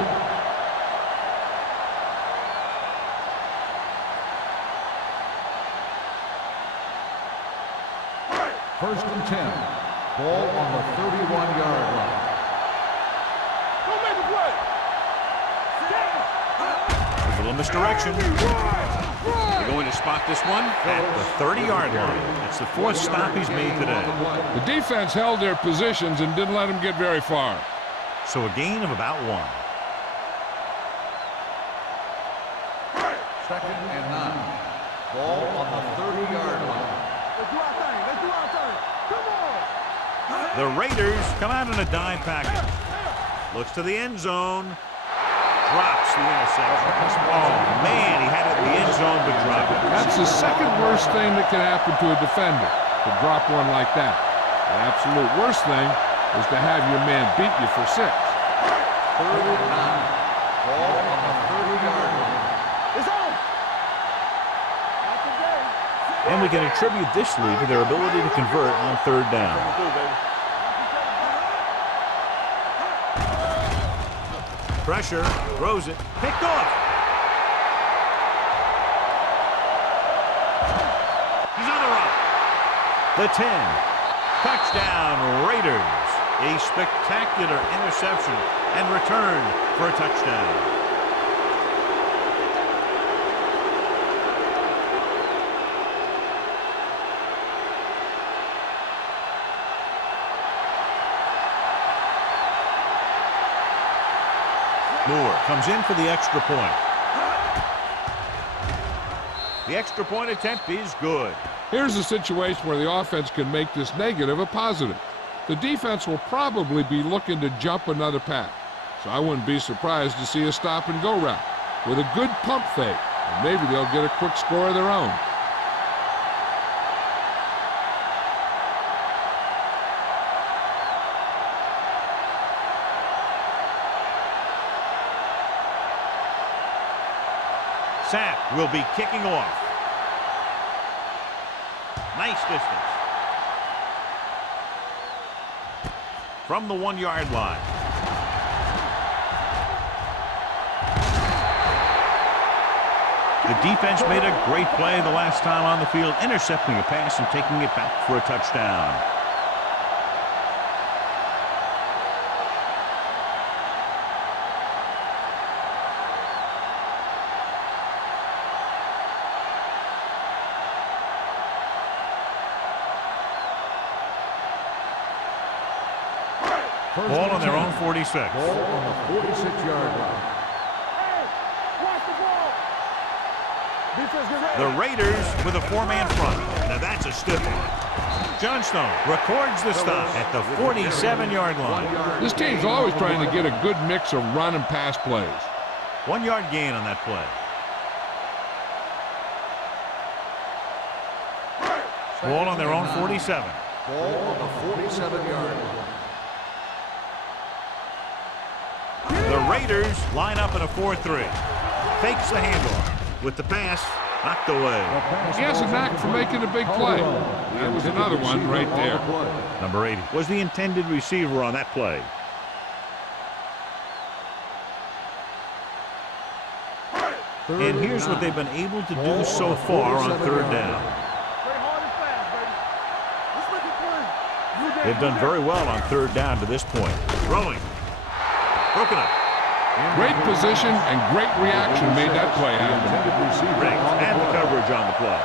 First and 10. Ball on the 31-yard line. Go make a play. There's a little misdirection. They're going to spot this one at the 30-yard line. That's the fourth stop he's made today. The defense held their positions and didn't let them get very far. So a gain of about 1. Second and 9. Ball on the 30-yard line. Let's do our thing. Let's do our thing. Come on. The Raiders come out in a dime package. Looks to the end zone. Drops the interception. Oh, man, he had it in the end zone, but dropped it. That's the second worst thing that can happen to a defender, to drop one like that. The absolute worst thing is to have your man beat you for 6. Third and 9. Ball on the 30-yard line. It's on. Not today. And we can attribute this lead to their ability to convert on third down. Pressure, throws it, picked off. He's on the run. The 10. Touchdown, Raiders. A spectacular interception and return for a touchdown. Moore comes in for the extra point. The extra point attempt is good. Here's a situation where the offense can make this negative a positive. The defense will probably be looking to jump another pack, so I wouldn't be surprised to see a stop-and-go route with a good pump fake, and maybe they'll get a quick score of their own. Sapp will be kicking off. Nice distance. From the 1-yard line. The defense made a great play the last time on the field, intercepting a pass and taking it back for a touchdown. Ball on their own 46. Ball on the 46-yard line. Hey, watch the ball. Defense get ready. The Raiders with a 4-man front. Now that's a stiff one. Johnstone records the stop at the 47-yard line. This team's always trying to get a good mix of run and pass plays. 1-yard gain on that play. Ball on their own 47. Ball on the 47-yard line. The Raiders line up in a 4-3. Fakes the handoff. With the pass, knocked away. He has a knack for making a big play. That was another one right there. Number 80 was the intended receiver on that play. And here's what they've been able to do so far on third down. Play hard and fast, baby. Let's make it play. They've done very well on third down to this point. Throwing. Broken up. Great position and great reaction made that play happen. Riggs and the coverage on the play.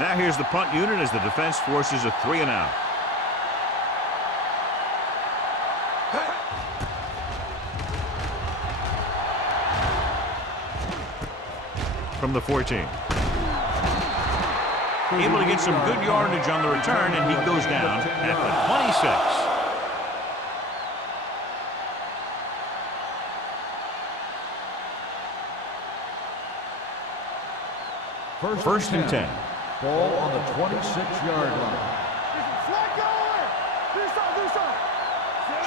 Now here's the punt unit as the defense forces a 3-and-out. From the 14. Able to get some good yardage on the return, and he goes down at the 26. First and 10. Ball on the 26-yard line. Flag going. Do something, do something.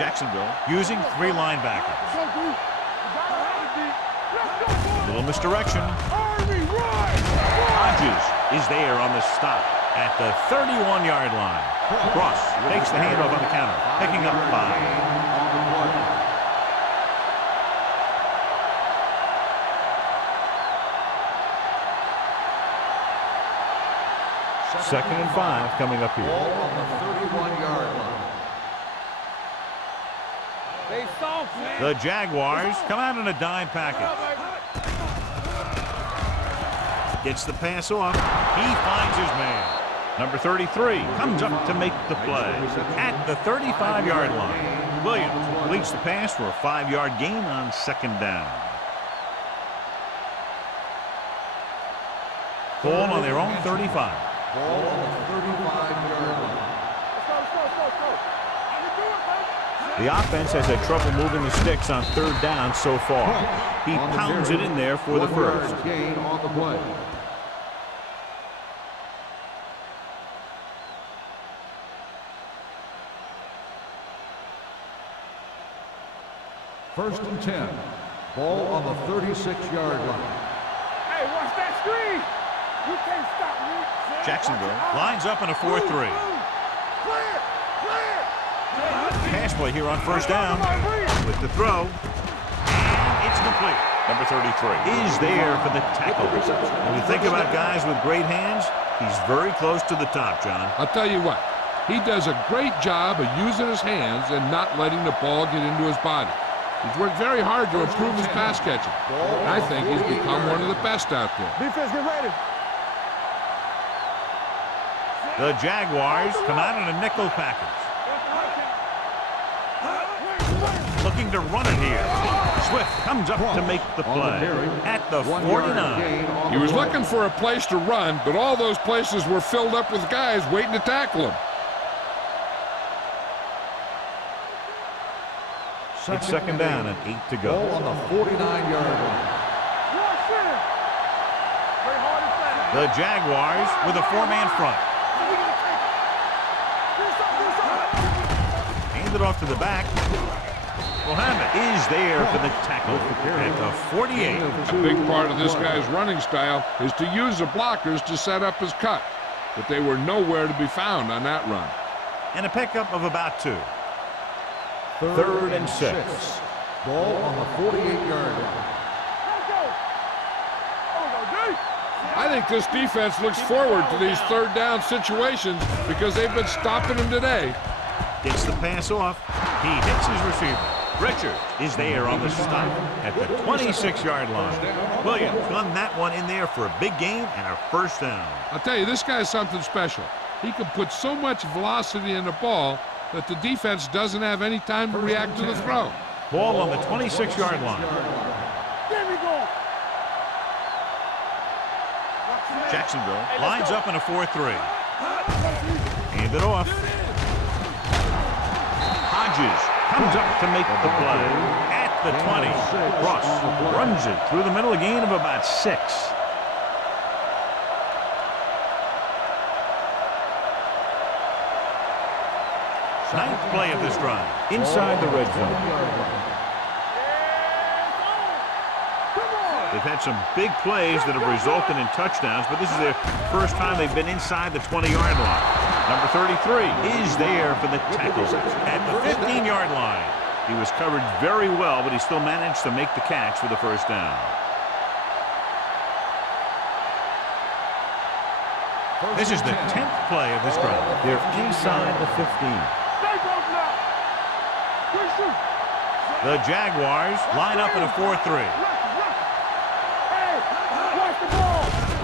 Jacksonville using 3 linebackers. Little misdirection. Hodges is there on the stop at the 31-yard line. Cross takes the handoff on the counter, picking up 5. Second and 5 coming up here. Ball on the 31-yard line. The Jaguars come out in a dime package. Gets the pass off. He finds his man. Number 33 comes up to make the play at the 35-yard line. Williams completes the pass for a 5-yard gain on second down. Ball on their own 35. Ball on the 35-yard line. The offense has had trouble moving the sticks on third down so far. He pounds it in there for the first. Gain on the play. First and 10. Ball on the 36-yard line. Hey, watch that screen. You can't stop me. Jacksonville lines up in a 4-3. Clear. Pass play here on first down with the throw. And it's complete. Number 33 is there for the tackle. When you think about guys with great hands, he's very close to the top, John. I'll tell you what, he does a great job of using his hands and not letting the ball get into his body. He's worked very hard to improve his pass catching. And I think he's become one of the best out there. Defense, get ready. The Jaguars come out in a nickel package. Looking to run it here. Swift comes up to make the play at the 49. He was looking for a place to run, but all those places were filled up with guys waiting to tackle him. It's second down and 8 to go. Ball on the 49-yard line. The Jaguars with a 4-man front. Hand it off to the back. Muhammad is there for the tackle at the 48. A big part of this guy's running style is to use the blockers to set up his cut, but they were nowhere to be found on that run. And a pickup of about 2. Third and 6. Ball on the 48-yard line. I think this defense looks forward to these third down situations because they've been stopping them today. Gets the pass off. He hits his receiver. Richard is there on the stop at the 26-yard line. Williams gun that one in there for a big gain and a first down. I'll tell you, this guy's something special. He can put so much velocity in the ball that the defense doesn't have any time to react to the throw. Ball on the 26-yard line. There we go. Jacksonville lines up in a 4-3. Hand it off. Hodges comes up to make the play at the 20. Ross runs it through the middle, a gain of about 6. Ninth play of this drive inside the red zone. They've had some big plays that have resulted in touchdowns, but this is their first time they've been inside the 20-yard line. Number 33 is there for the tackle at the 15-yard line. He was covered very well, but he still managed to make the catch for the first down. This is the 10th play of this drive. They're inside the 15. The Jaguars line up in a 4-3.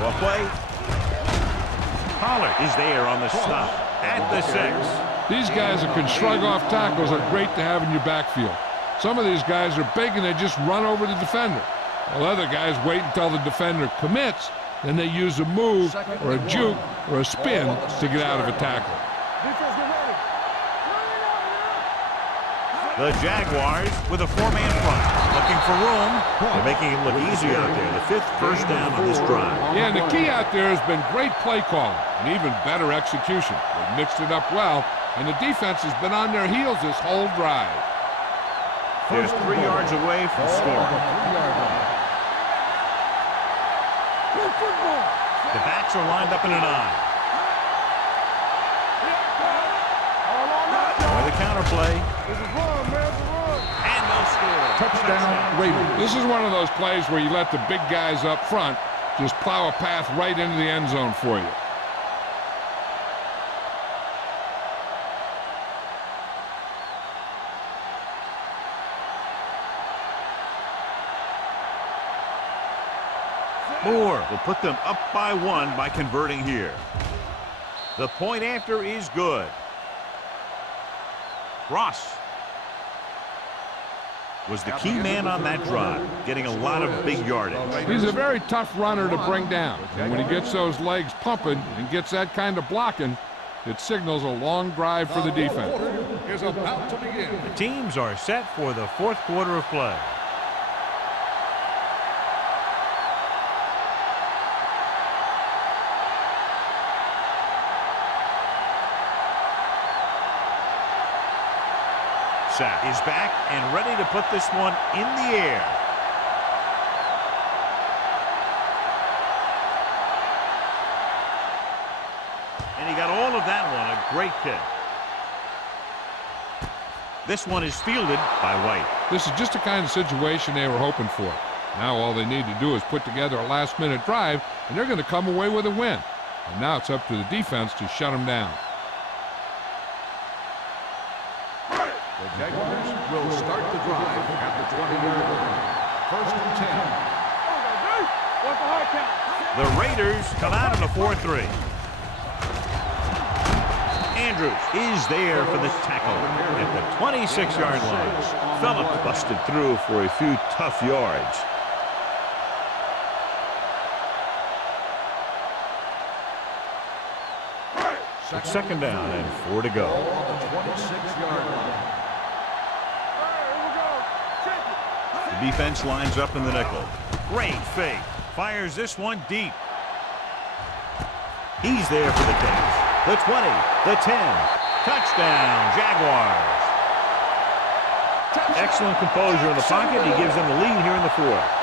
Well played. Pollard is there on the stop at the 6. These guys that can shrug off tackles are great to have in your backfield. Some of these guys are big and they just run over the defender. While other guys wait until the defender commits, then they use a move or a juke or a spin to get out of a tackle. The Jaguars with a 4-man front. Looking for room. They're making it look easy out there. The 5th first down on this drive. Yeah, and the key out there has been great play calling and even better execution. They've mixed it up well And the defense has been on their heels this whole drive. They're 3 yards away from scoring. Play football. The backs are lined up in an I. Or the counter play. This is wrong, man. It's wrong. And they'll score. Touchdown, Raiders. This is one of those plays where you let the big guys up front just plow a path right into the end zone for you. Moore will put them up by 1 by converting here. The point after is good. Ross was the key man on that drive, getting a lot of big yardage. He's a very tough runner to bring down. And when he gets those legs pumping and gets that kind of blocking, it signals a long drive for the defense. Is about to begin. The teams are set for the 4th quarter of play. Sack is back and ready to put this one in the air. And he got all of that one. A great kick. This one is fielded by White. This is just the kind of situation they were hoping for. Now all they need to do is put together a last-minute drive, and they're going to come away with a win. And now it's up to the defense to shut them down. The Jaguars will start the drive at the 20-yard line. 1st and 10. What's the hard count? The Raiders come out in a 4-3. Andrews is there for the tackle at the 26-yard line. Phillips busted through for a few tough yards. It's 2nd down and 4 to go. On the 26-yard line. The defense lines up in the nickel. Great fake. Fires this one deep. He's there for the catch. The 20, the 10. Touchdown, Jaguars. Excellent composure in the pocket. He gives them the lead here in the 4th.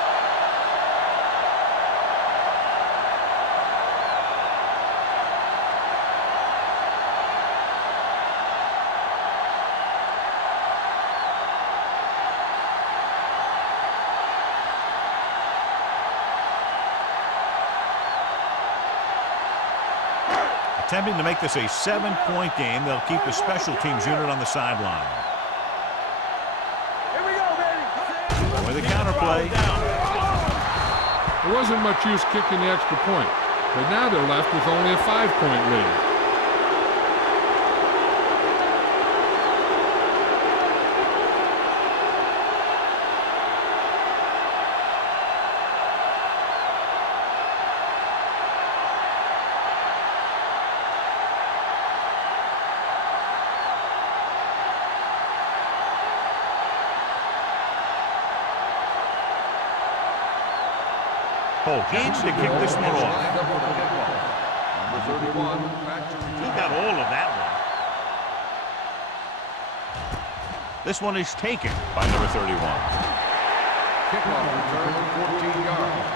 Attempting to make this a 7-point game, they'll keep the special teams unit on the sideline. Here we go, baby. Or the counter play. There wasn't much use kicking the extra point, but now they're left with only a 5-point lead. Needs to kick this one off. Number 31, He got all of that one. This one is taken by number 31. kickoff return, 14 yards.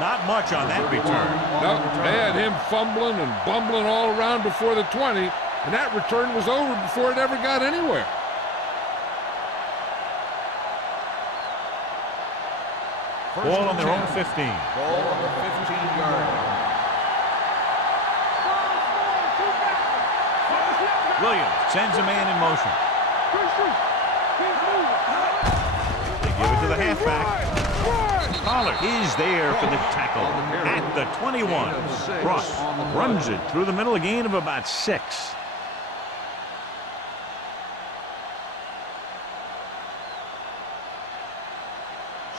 Not much on that return. No, they had him fumbling and bumbling all around before the 20, and that return was over before it ever got anywhere. Ball on their own 15. Ball on the 15-yard line. Williams sends a man in motion. They give it to the halfback. Pollard is there for the tackle at the 21. Ross runs it through the middle, a gain of about 6.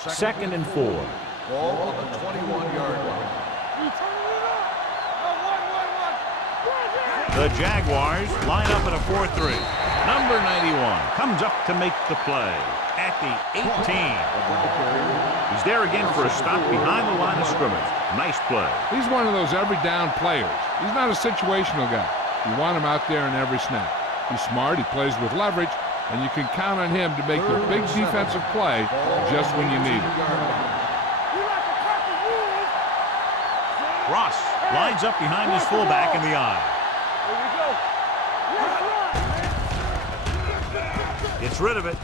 Second and 4. Ball on the 21-yard line. The Jaguars line up in a 4-3. Number 91 comes up to make the play at the 18. He's there again for a stop behind the line of scrimmage. Nice play. He's one of those every down players. He's not a situational guy. You want him out there in every snap. He's smart, he plays with leverage, and you can count on him to make the big defensive play just when you need it. Ross lines up behind his fullback in the eye. Gets rid of it.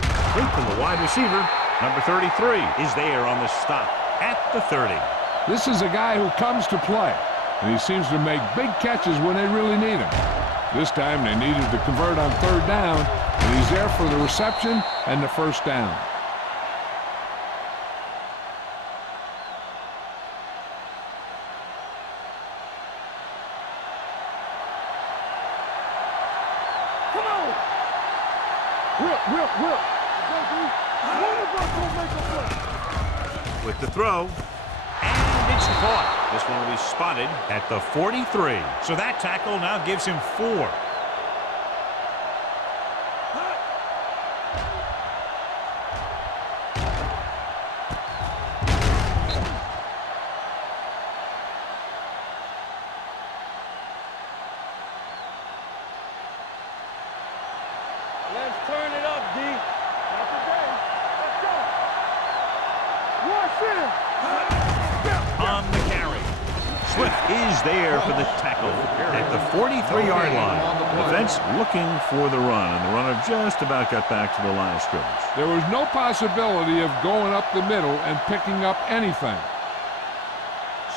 Complete to the wide receiver. Number 33 is there on the stop at the 30. This is a guy who comes to play, and he seems to make big catches when they really need him. This time they needed to convert on third down, and he's there for the reception and the first down. With the throw, and it's caught. This one will be spotted at the 43. So that tackle now gives him 4. Let's turn it up, D. Not today. Let's go. Rush in. On the carry. Swift is there for the tackle at the 43-yard line. Defense looking for the run, and the runner just about got back to the line of scrimmage. There was no possibility of going up the middle and picking up anything.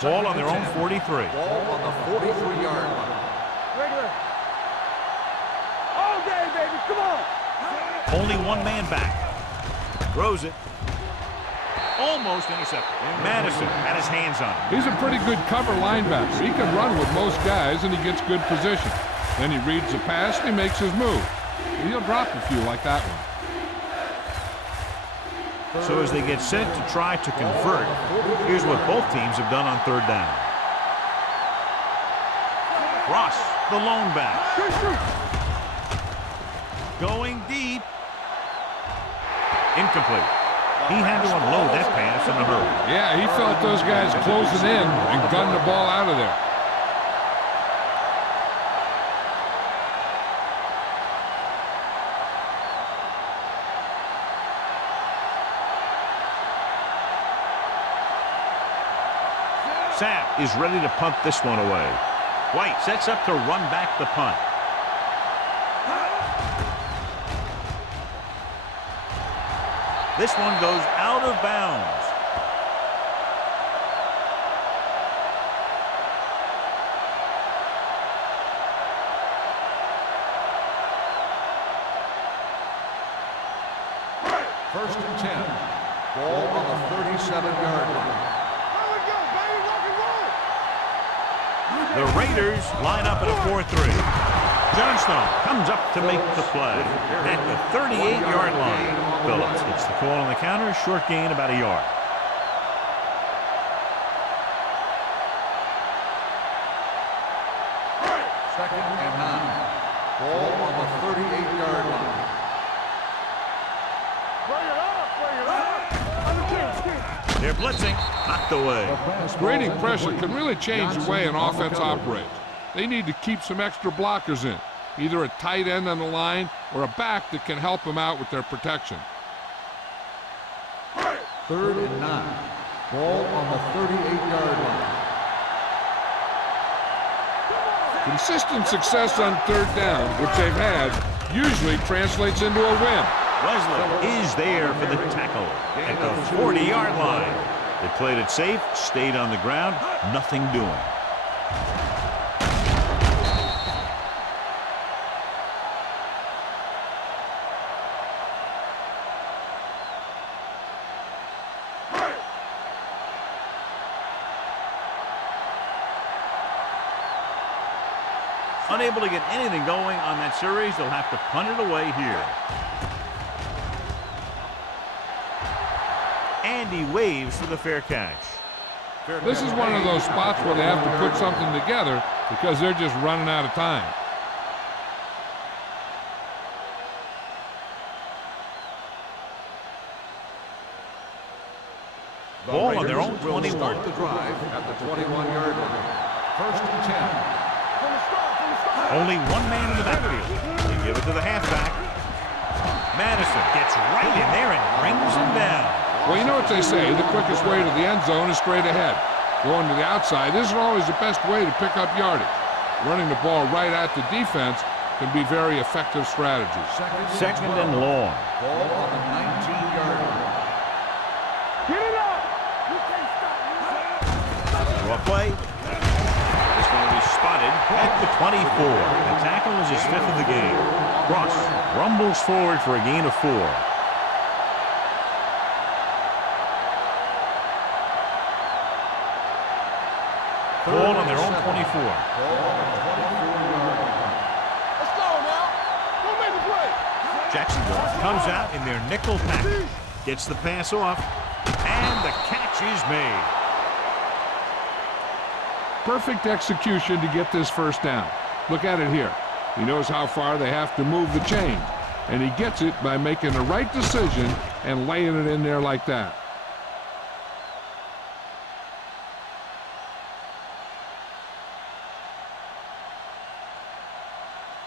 Ball on their own 43. Ball on the 43-yard line. Regular. All day, baby. Come on. Only one man back. Throws it. Almost intercepted. Madison had his hands on it. He's a pretty good cover linebacker. He can run with most guys, and he gets good position. Then he reads the pass, and he makes his move. He'll drop a few like that one. So as they get set to try to convert, here's what both teams have done on third down. Ross, the lone back. Going deep. Incomplete. He had to unload that pass in a hurry. Yeah, he felt those guys closing in and gunned the ball out of there. Sapp is ready to punt this one away. White sets up to run back the punt. This one goes out of bounds. First and 10. Ball on the 37-yard line. Here we go, baby. Rock and roll. The Raiders line up at a 4-3. Johnstone comes up to make the play at the 38-yard line. Phillips gets the call on the counter. Short gain, about a yard. Second and 9. Ball on the 38-yard line. Bring it up. They're blitzing. Knocked away. Grading pressure can really change the way an offense operates. They need to keep some extra blockers in, either a tight end on the line or a back that can help them out with their protection. Third and 9. Ball on the 38-yard line. Consistent success on third down, which they've had, usually translates into a win. Wesley is there for the tackle at the 40-yard line. They played it safe, stayed on the ground, nothing doing. Unable to get anything going on that series, they'll have to punt it away here. And he waves for the fair catch. This is one of those spots where they have to put something together because they're just running out of time. Ball on their own Will 21. start the drive at the 21-yard line. First and 10. From the start. Only one man in the backfield. They give it to the halfback. Madison gets right in there and brings him down. Well, you know what they say, the quickest way to the end zone is straight ahead. Going to the outside isn't always the best way to pick up yardage. Running the ball right at the defense can be very effective strategy. Second and long. Ball on the 19-yard line. Get it up! You can't stop. Draw play. This one will be spotted at the 24. The tackle is his 5th of the game. Ross rumbles forward for a gain of 4. Ball on their own 24. Ball on the 24-yard line. Let's go now. Go make the play. Jacksonville comes out in their nickel package. Gets the pass off. And the catch is made. Perfect execution to get this first down. Look at it here. He knows how far they have to move the chains, and he gets it by making the right decision and laying it in there like that.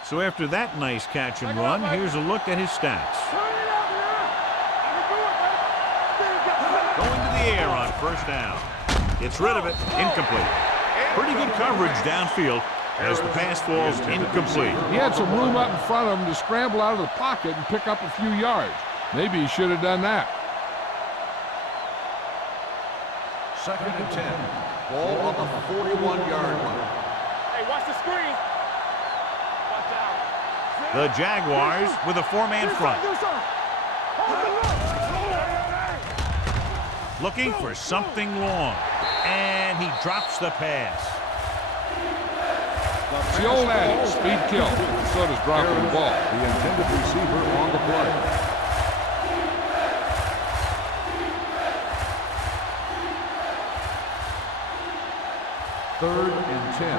So after that nice catch and run, here's a look at his stats. Turn it up now. Going to the air on first down. Gets rid of it. Incomplete. Pretty good coverage downfield as the pass falls incomplete. He had some room up in front of him to scramble out of the pocket and pick up a few yards. Maybe he should have done that. Second and 10. Ball on the 41-yard line. Hey, watch the screen. Watch out. The Jaguars with a 4-man front. Do something. Hold the look. Looking for something long. And he drops the pass. It's the old adage, speed kills. So does dropping the ball. The intended receiver on the play. Third and 10.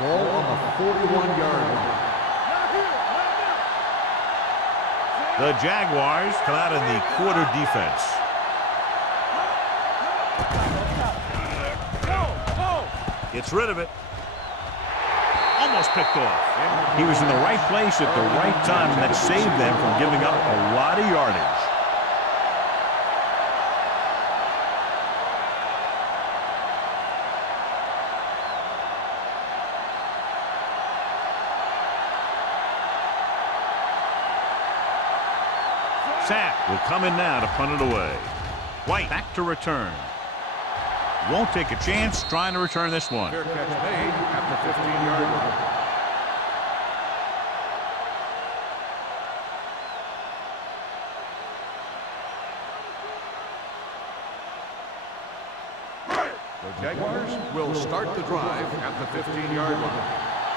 Ball on the 41-yard line. The Jaguars come out in the quarter defense. Gets rid of it. Almost picked off. He was in the right place at the right time, and that saved them from giving up a lot of yardage. Sapp will come in now to punt it away. White back to return. Won't take a chance trying to return this one. Fair catch made at the 15-yard line. The Jaguars will start the drive at the 15-yard line.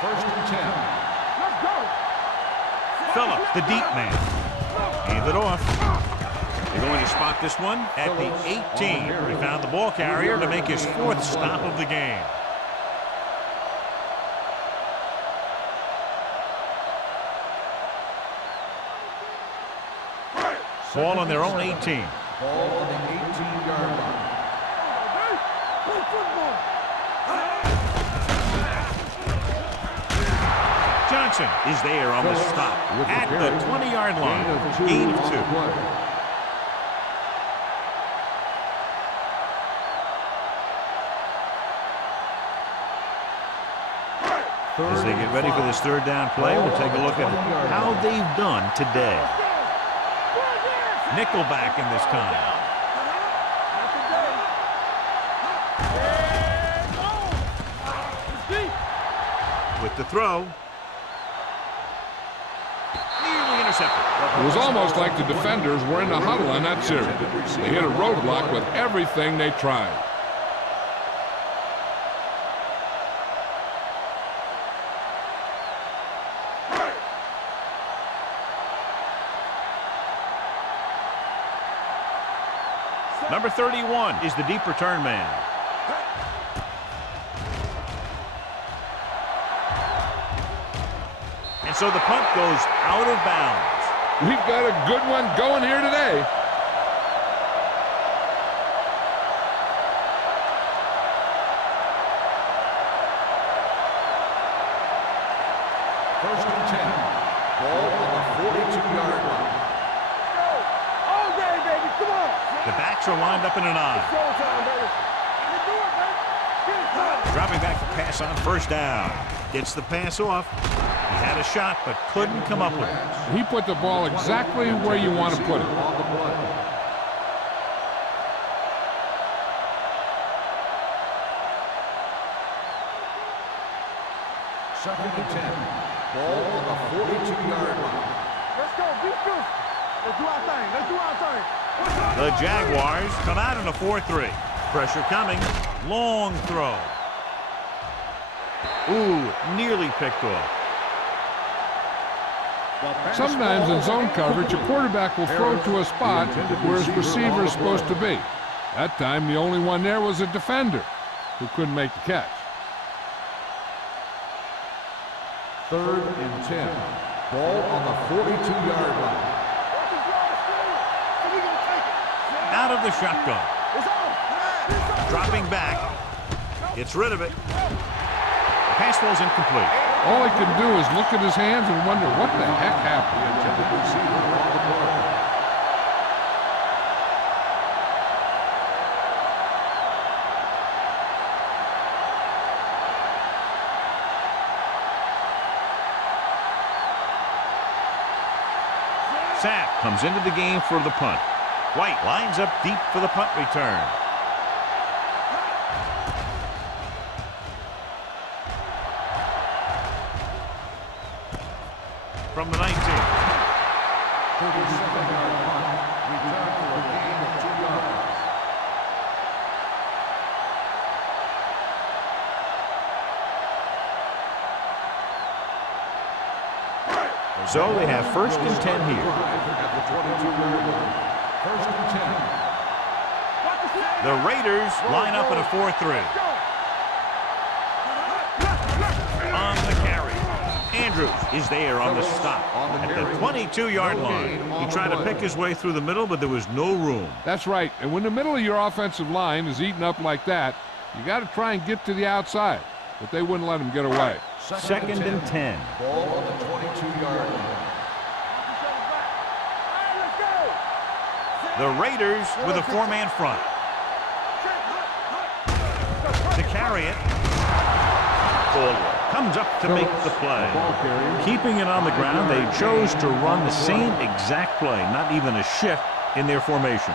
First and 10. Let's go. Phillips, the deep man. Hand it off. They're going to spot this one at the 18. He found the ball carrier to make his 4th stop of the game. Ball on their own 18. Ball on the 18-yard line. Play football. Johnson is there on the stop at the 20-yard line. Gain of 2. As they get ready for this third down play, we'll take a look at how they've done today. Nickelback in this time. With the throw. Nearly intercepted. It was almost like the defenders were in a huddle on that series. They hit a roadblock with everything they tried. Number 31 is the deep return man. And so the punt goes out of bounds. We've got a good one going here today. First and 10. Ball on the 42-yard line. All day, baby. Come on. The backs are lined up in an I. Showtime, baby. You do it, man. Get it done. Dropping back to pass on first down. Gets the pass off. He had a shot, but couldn't come up with it. He put the ball exactly where you want to put it. On the play. Second and 10. Ball on the 42-yard line. Let's go. Be good. Let's do our thing. Let's do our thing. The Jaguars come out in a 4-3. Pressure coming. Long throw. Ooh, nearly picked off. Sometimes in zone coverage, a quarterback will throw to a spot where his receiver is supposed to be. That time, the only one there was a defender who couldn't make the catch. Third and 10. Ball on the 42-yard line. Out of the shotgun. It's on. Dropping back. Gets rid of it. The pass ball's incomplete. All he can do is look at his hands and wonder what the heck happened. Intended receiver on the play. Sapp comes into the game for the punt. White lines up deep for the punt return. From the 19. 37-yard punt. Return for a gain of 2 yards. So they have first and 10 here. At the 22-yard line. First and 10. The Raiders line up in a 4-3. On the carry. Andrews is there on the stop at the 22-yard line. He tried to pick his way through the middle, but there was no room. That's right. And when the middle of your offensive line is eaten up like that, you got to try and get to the outside. But they wouldn't let him get away. Second and 10. Ball on the 22-yard line. The Raiders with a four-man front. To carry it. Caldwell comes up to make the play. Keeping it on the ground, they chose to run the same exact play, not even a shift in their formation.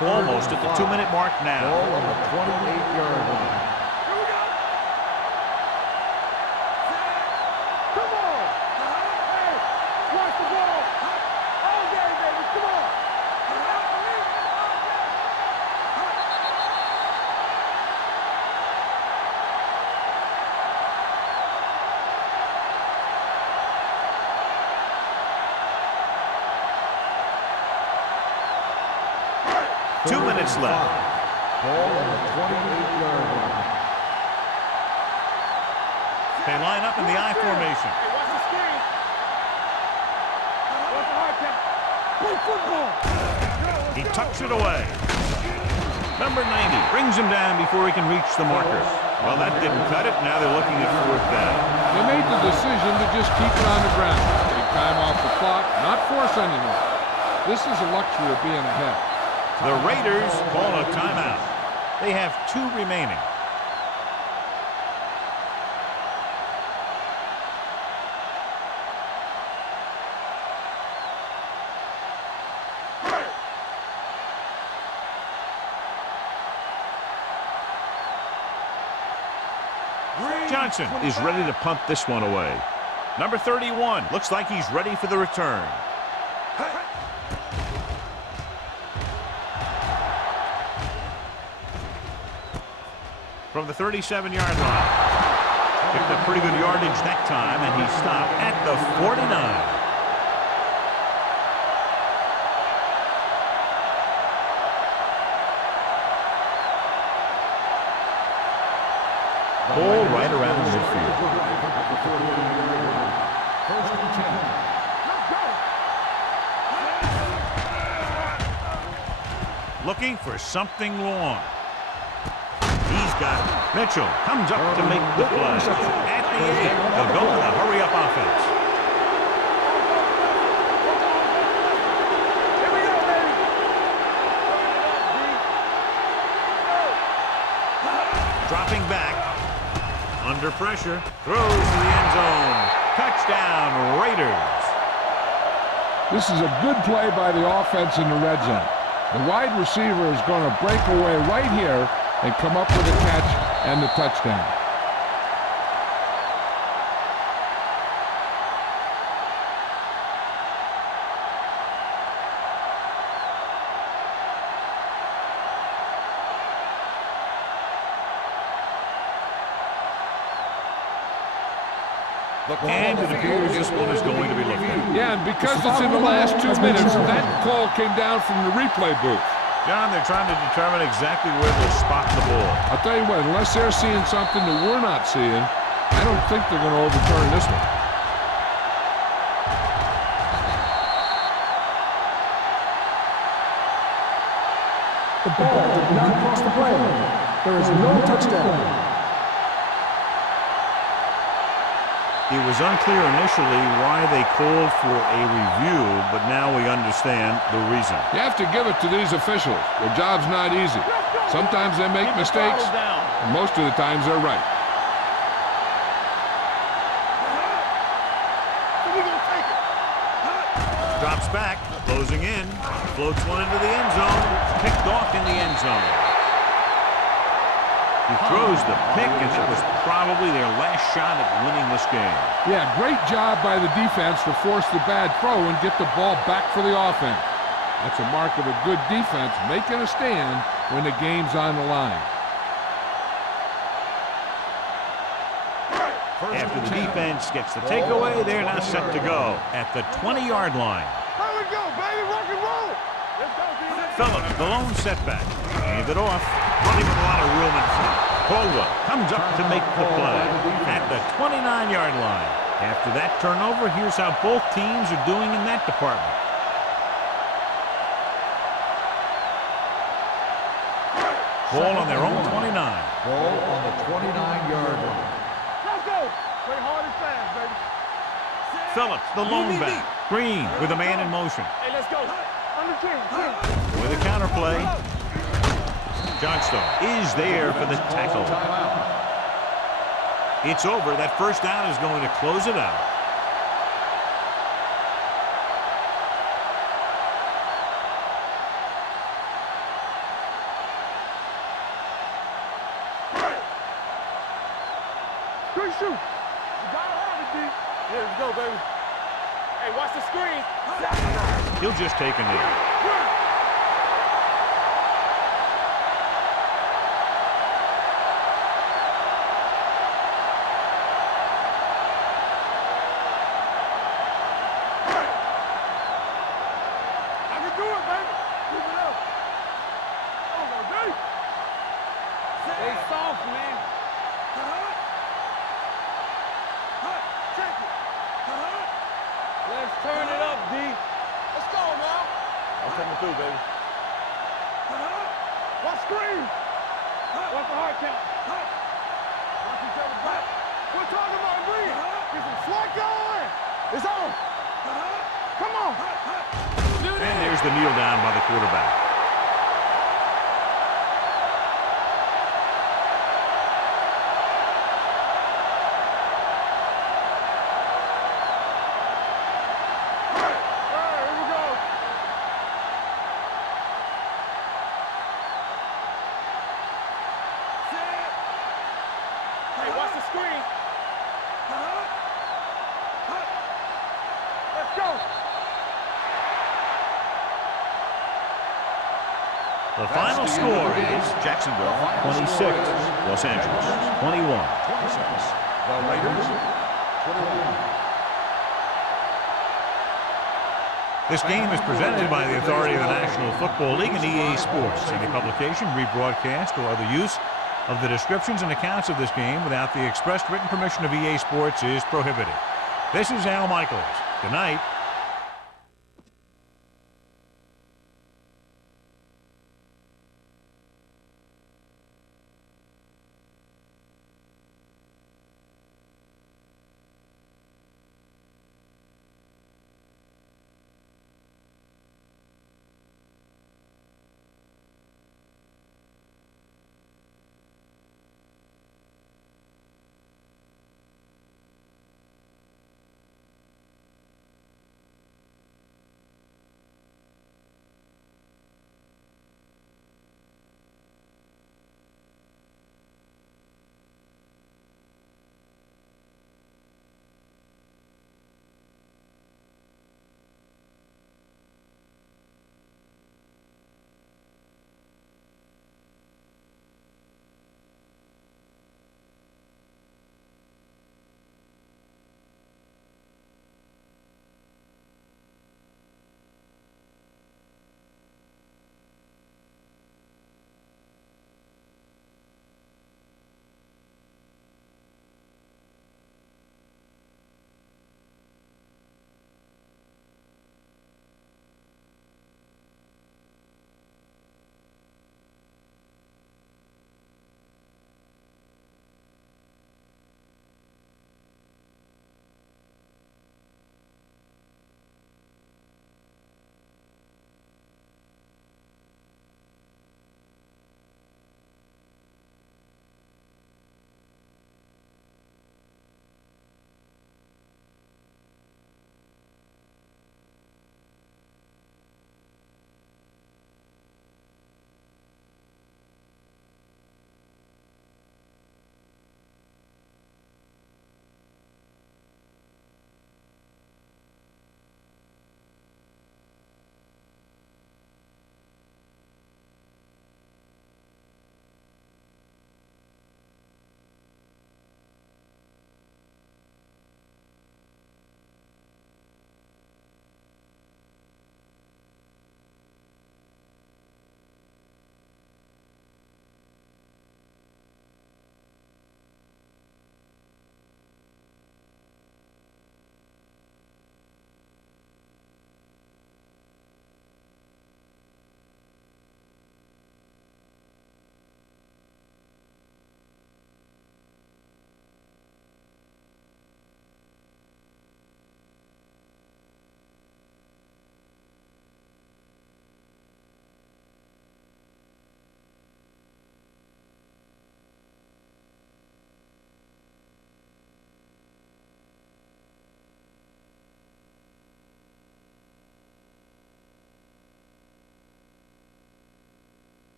Almost at the 2-minute mark now. Ball on the 28-yard line. Come on. Hey, watch the ball. All day, baby. Come on. Two minutes left. Ball on the 28-yard line. They line up in the I formation. Hey, watch the screen. Watch the hard count. Play football. He tucks it away. Number 90 brings him down before he can reach the marker. Well, that didn't cut it. Now they're looking at fourth down. They made the decision to just keep it on the ground. Take time off the clock, not force anything. This is a luxury of being ahead. The Raiders call a timeout. They have 2 remaining. Johnson is ready to punt this one away. Number 31 looks like he's ready for the return. From the 37-yard line. Picked up pretty good yardage that time, and he stopped at the 49. Ball right around the midfield. First and 10. Looking for something long. He's got it. Mitchell comes up to make the play. At the 8, they'll go with a hurry-up offense. Here we go, baby. Dropping back. Under pressure. Throws to the end zone. Touchdown, Raiders. This is a good play by the offense in the red zone. The wide receiver is going to break away right here and come up with a catch and the touchdown. And it appears this one is going to be looked at. Yeah, and because it's in the last 2 minutes, that call came down from the replay booth. John, they're trying to determine exactly where they'll spot the ball. I'll tell you what, unless they're seeing something that we're not seeing, I don't think they're going to overturn this one. The ball did not cross the plane. There is no touchdown. It was unclear initially why they called for a review, but now we understand the reason. You have to give it to these officials. Their job's not easy. Sometimes they make mistakes, and most of the times they're right. Drops back, closing in, floats one into the end zone, picked off in the end zone. He throws the pick, and that was probably their last shot at winning this game. Yeah, great job by the defense to force the bad throw and get the ball back for the offense. That's a mark of a good defense making a stand when the game's on the line. After the defense gets the takeaway, they're now set to go at the 20-yard line. Here we go, baby. Rock and roll. Let's go, D. Phillips, the lone setback. Hand it off. Running with a lot of room in front. Caldwell comes up to make the play at the 29-yard line. After that turnover, here's how both teams are doing in that department. Ball on their own 29. Ball on the 29-yard line. Let's go. Play hard and fast, baby. Phillips, the lone back. Green with a man in motion. Hey, let's go. Under 10. With a counterplay. Johnstone is there for the tackle. It's over. That first down is going to close it out. Good shoot. You gotta have it, D. Yeah, let's go, baby. Hey, watch the screen. He'll just take a knee. Through, baby. Watch screen. Watch the hard count. Watch each other back. We're talking about green. Get some slack going. It's on. Come on. And there's the kneel down by the quarterback. The final score is Jacksonville 26, Los Angeles 21. 26. The Raiders 21. This game is presented by the authority of the National Football League and EA Sports. Any publication, rebroadcast, or other use of the descriptions and accounts of this game without the expressed written permission of EA Sports is prohibited. This is Al Michaels. Good night.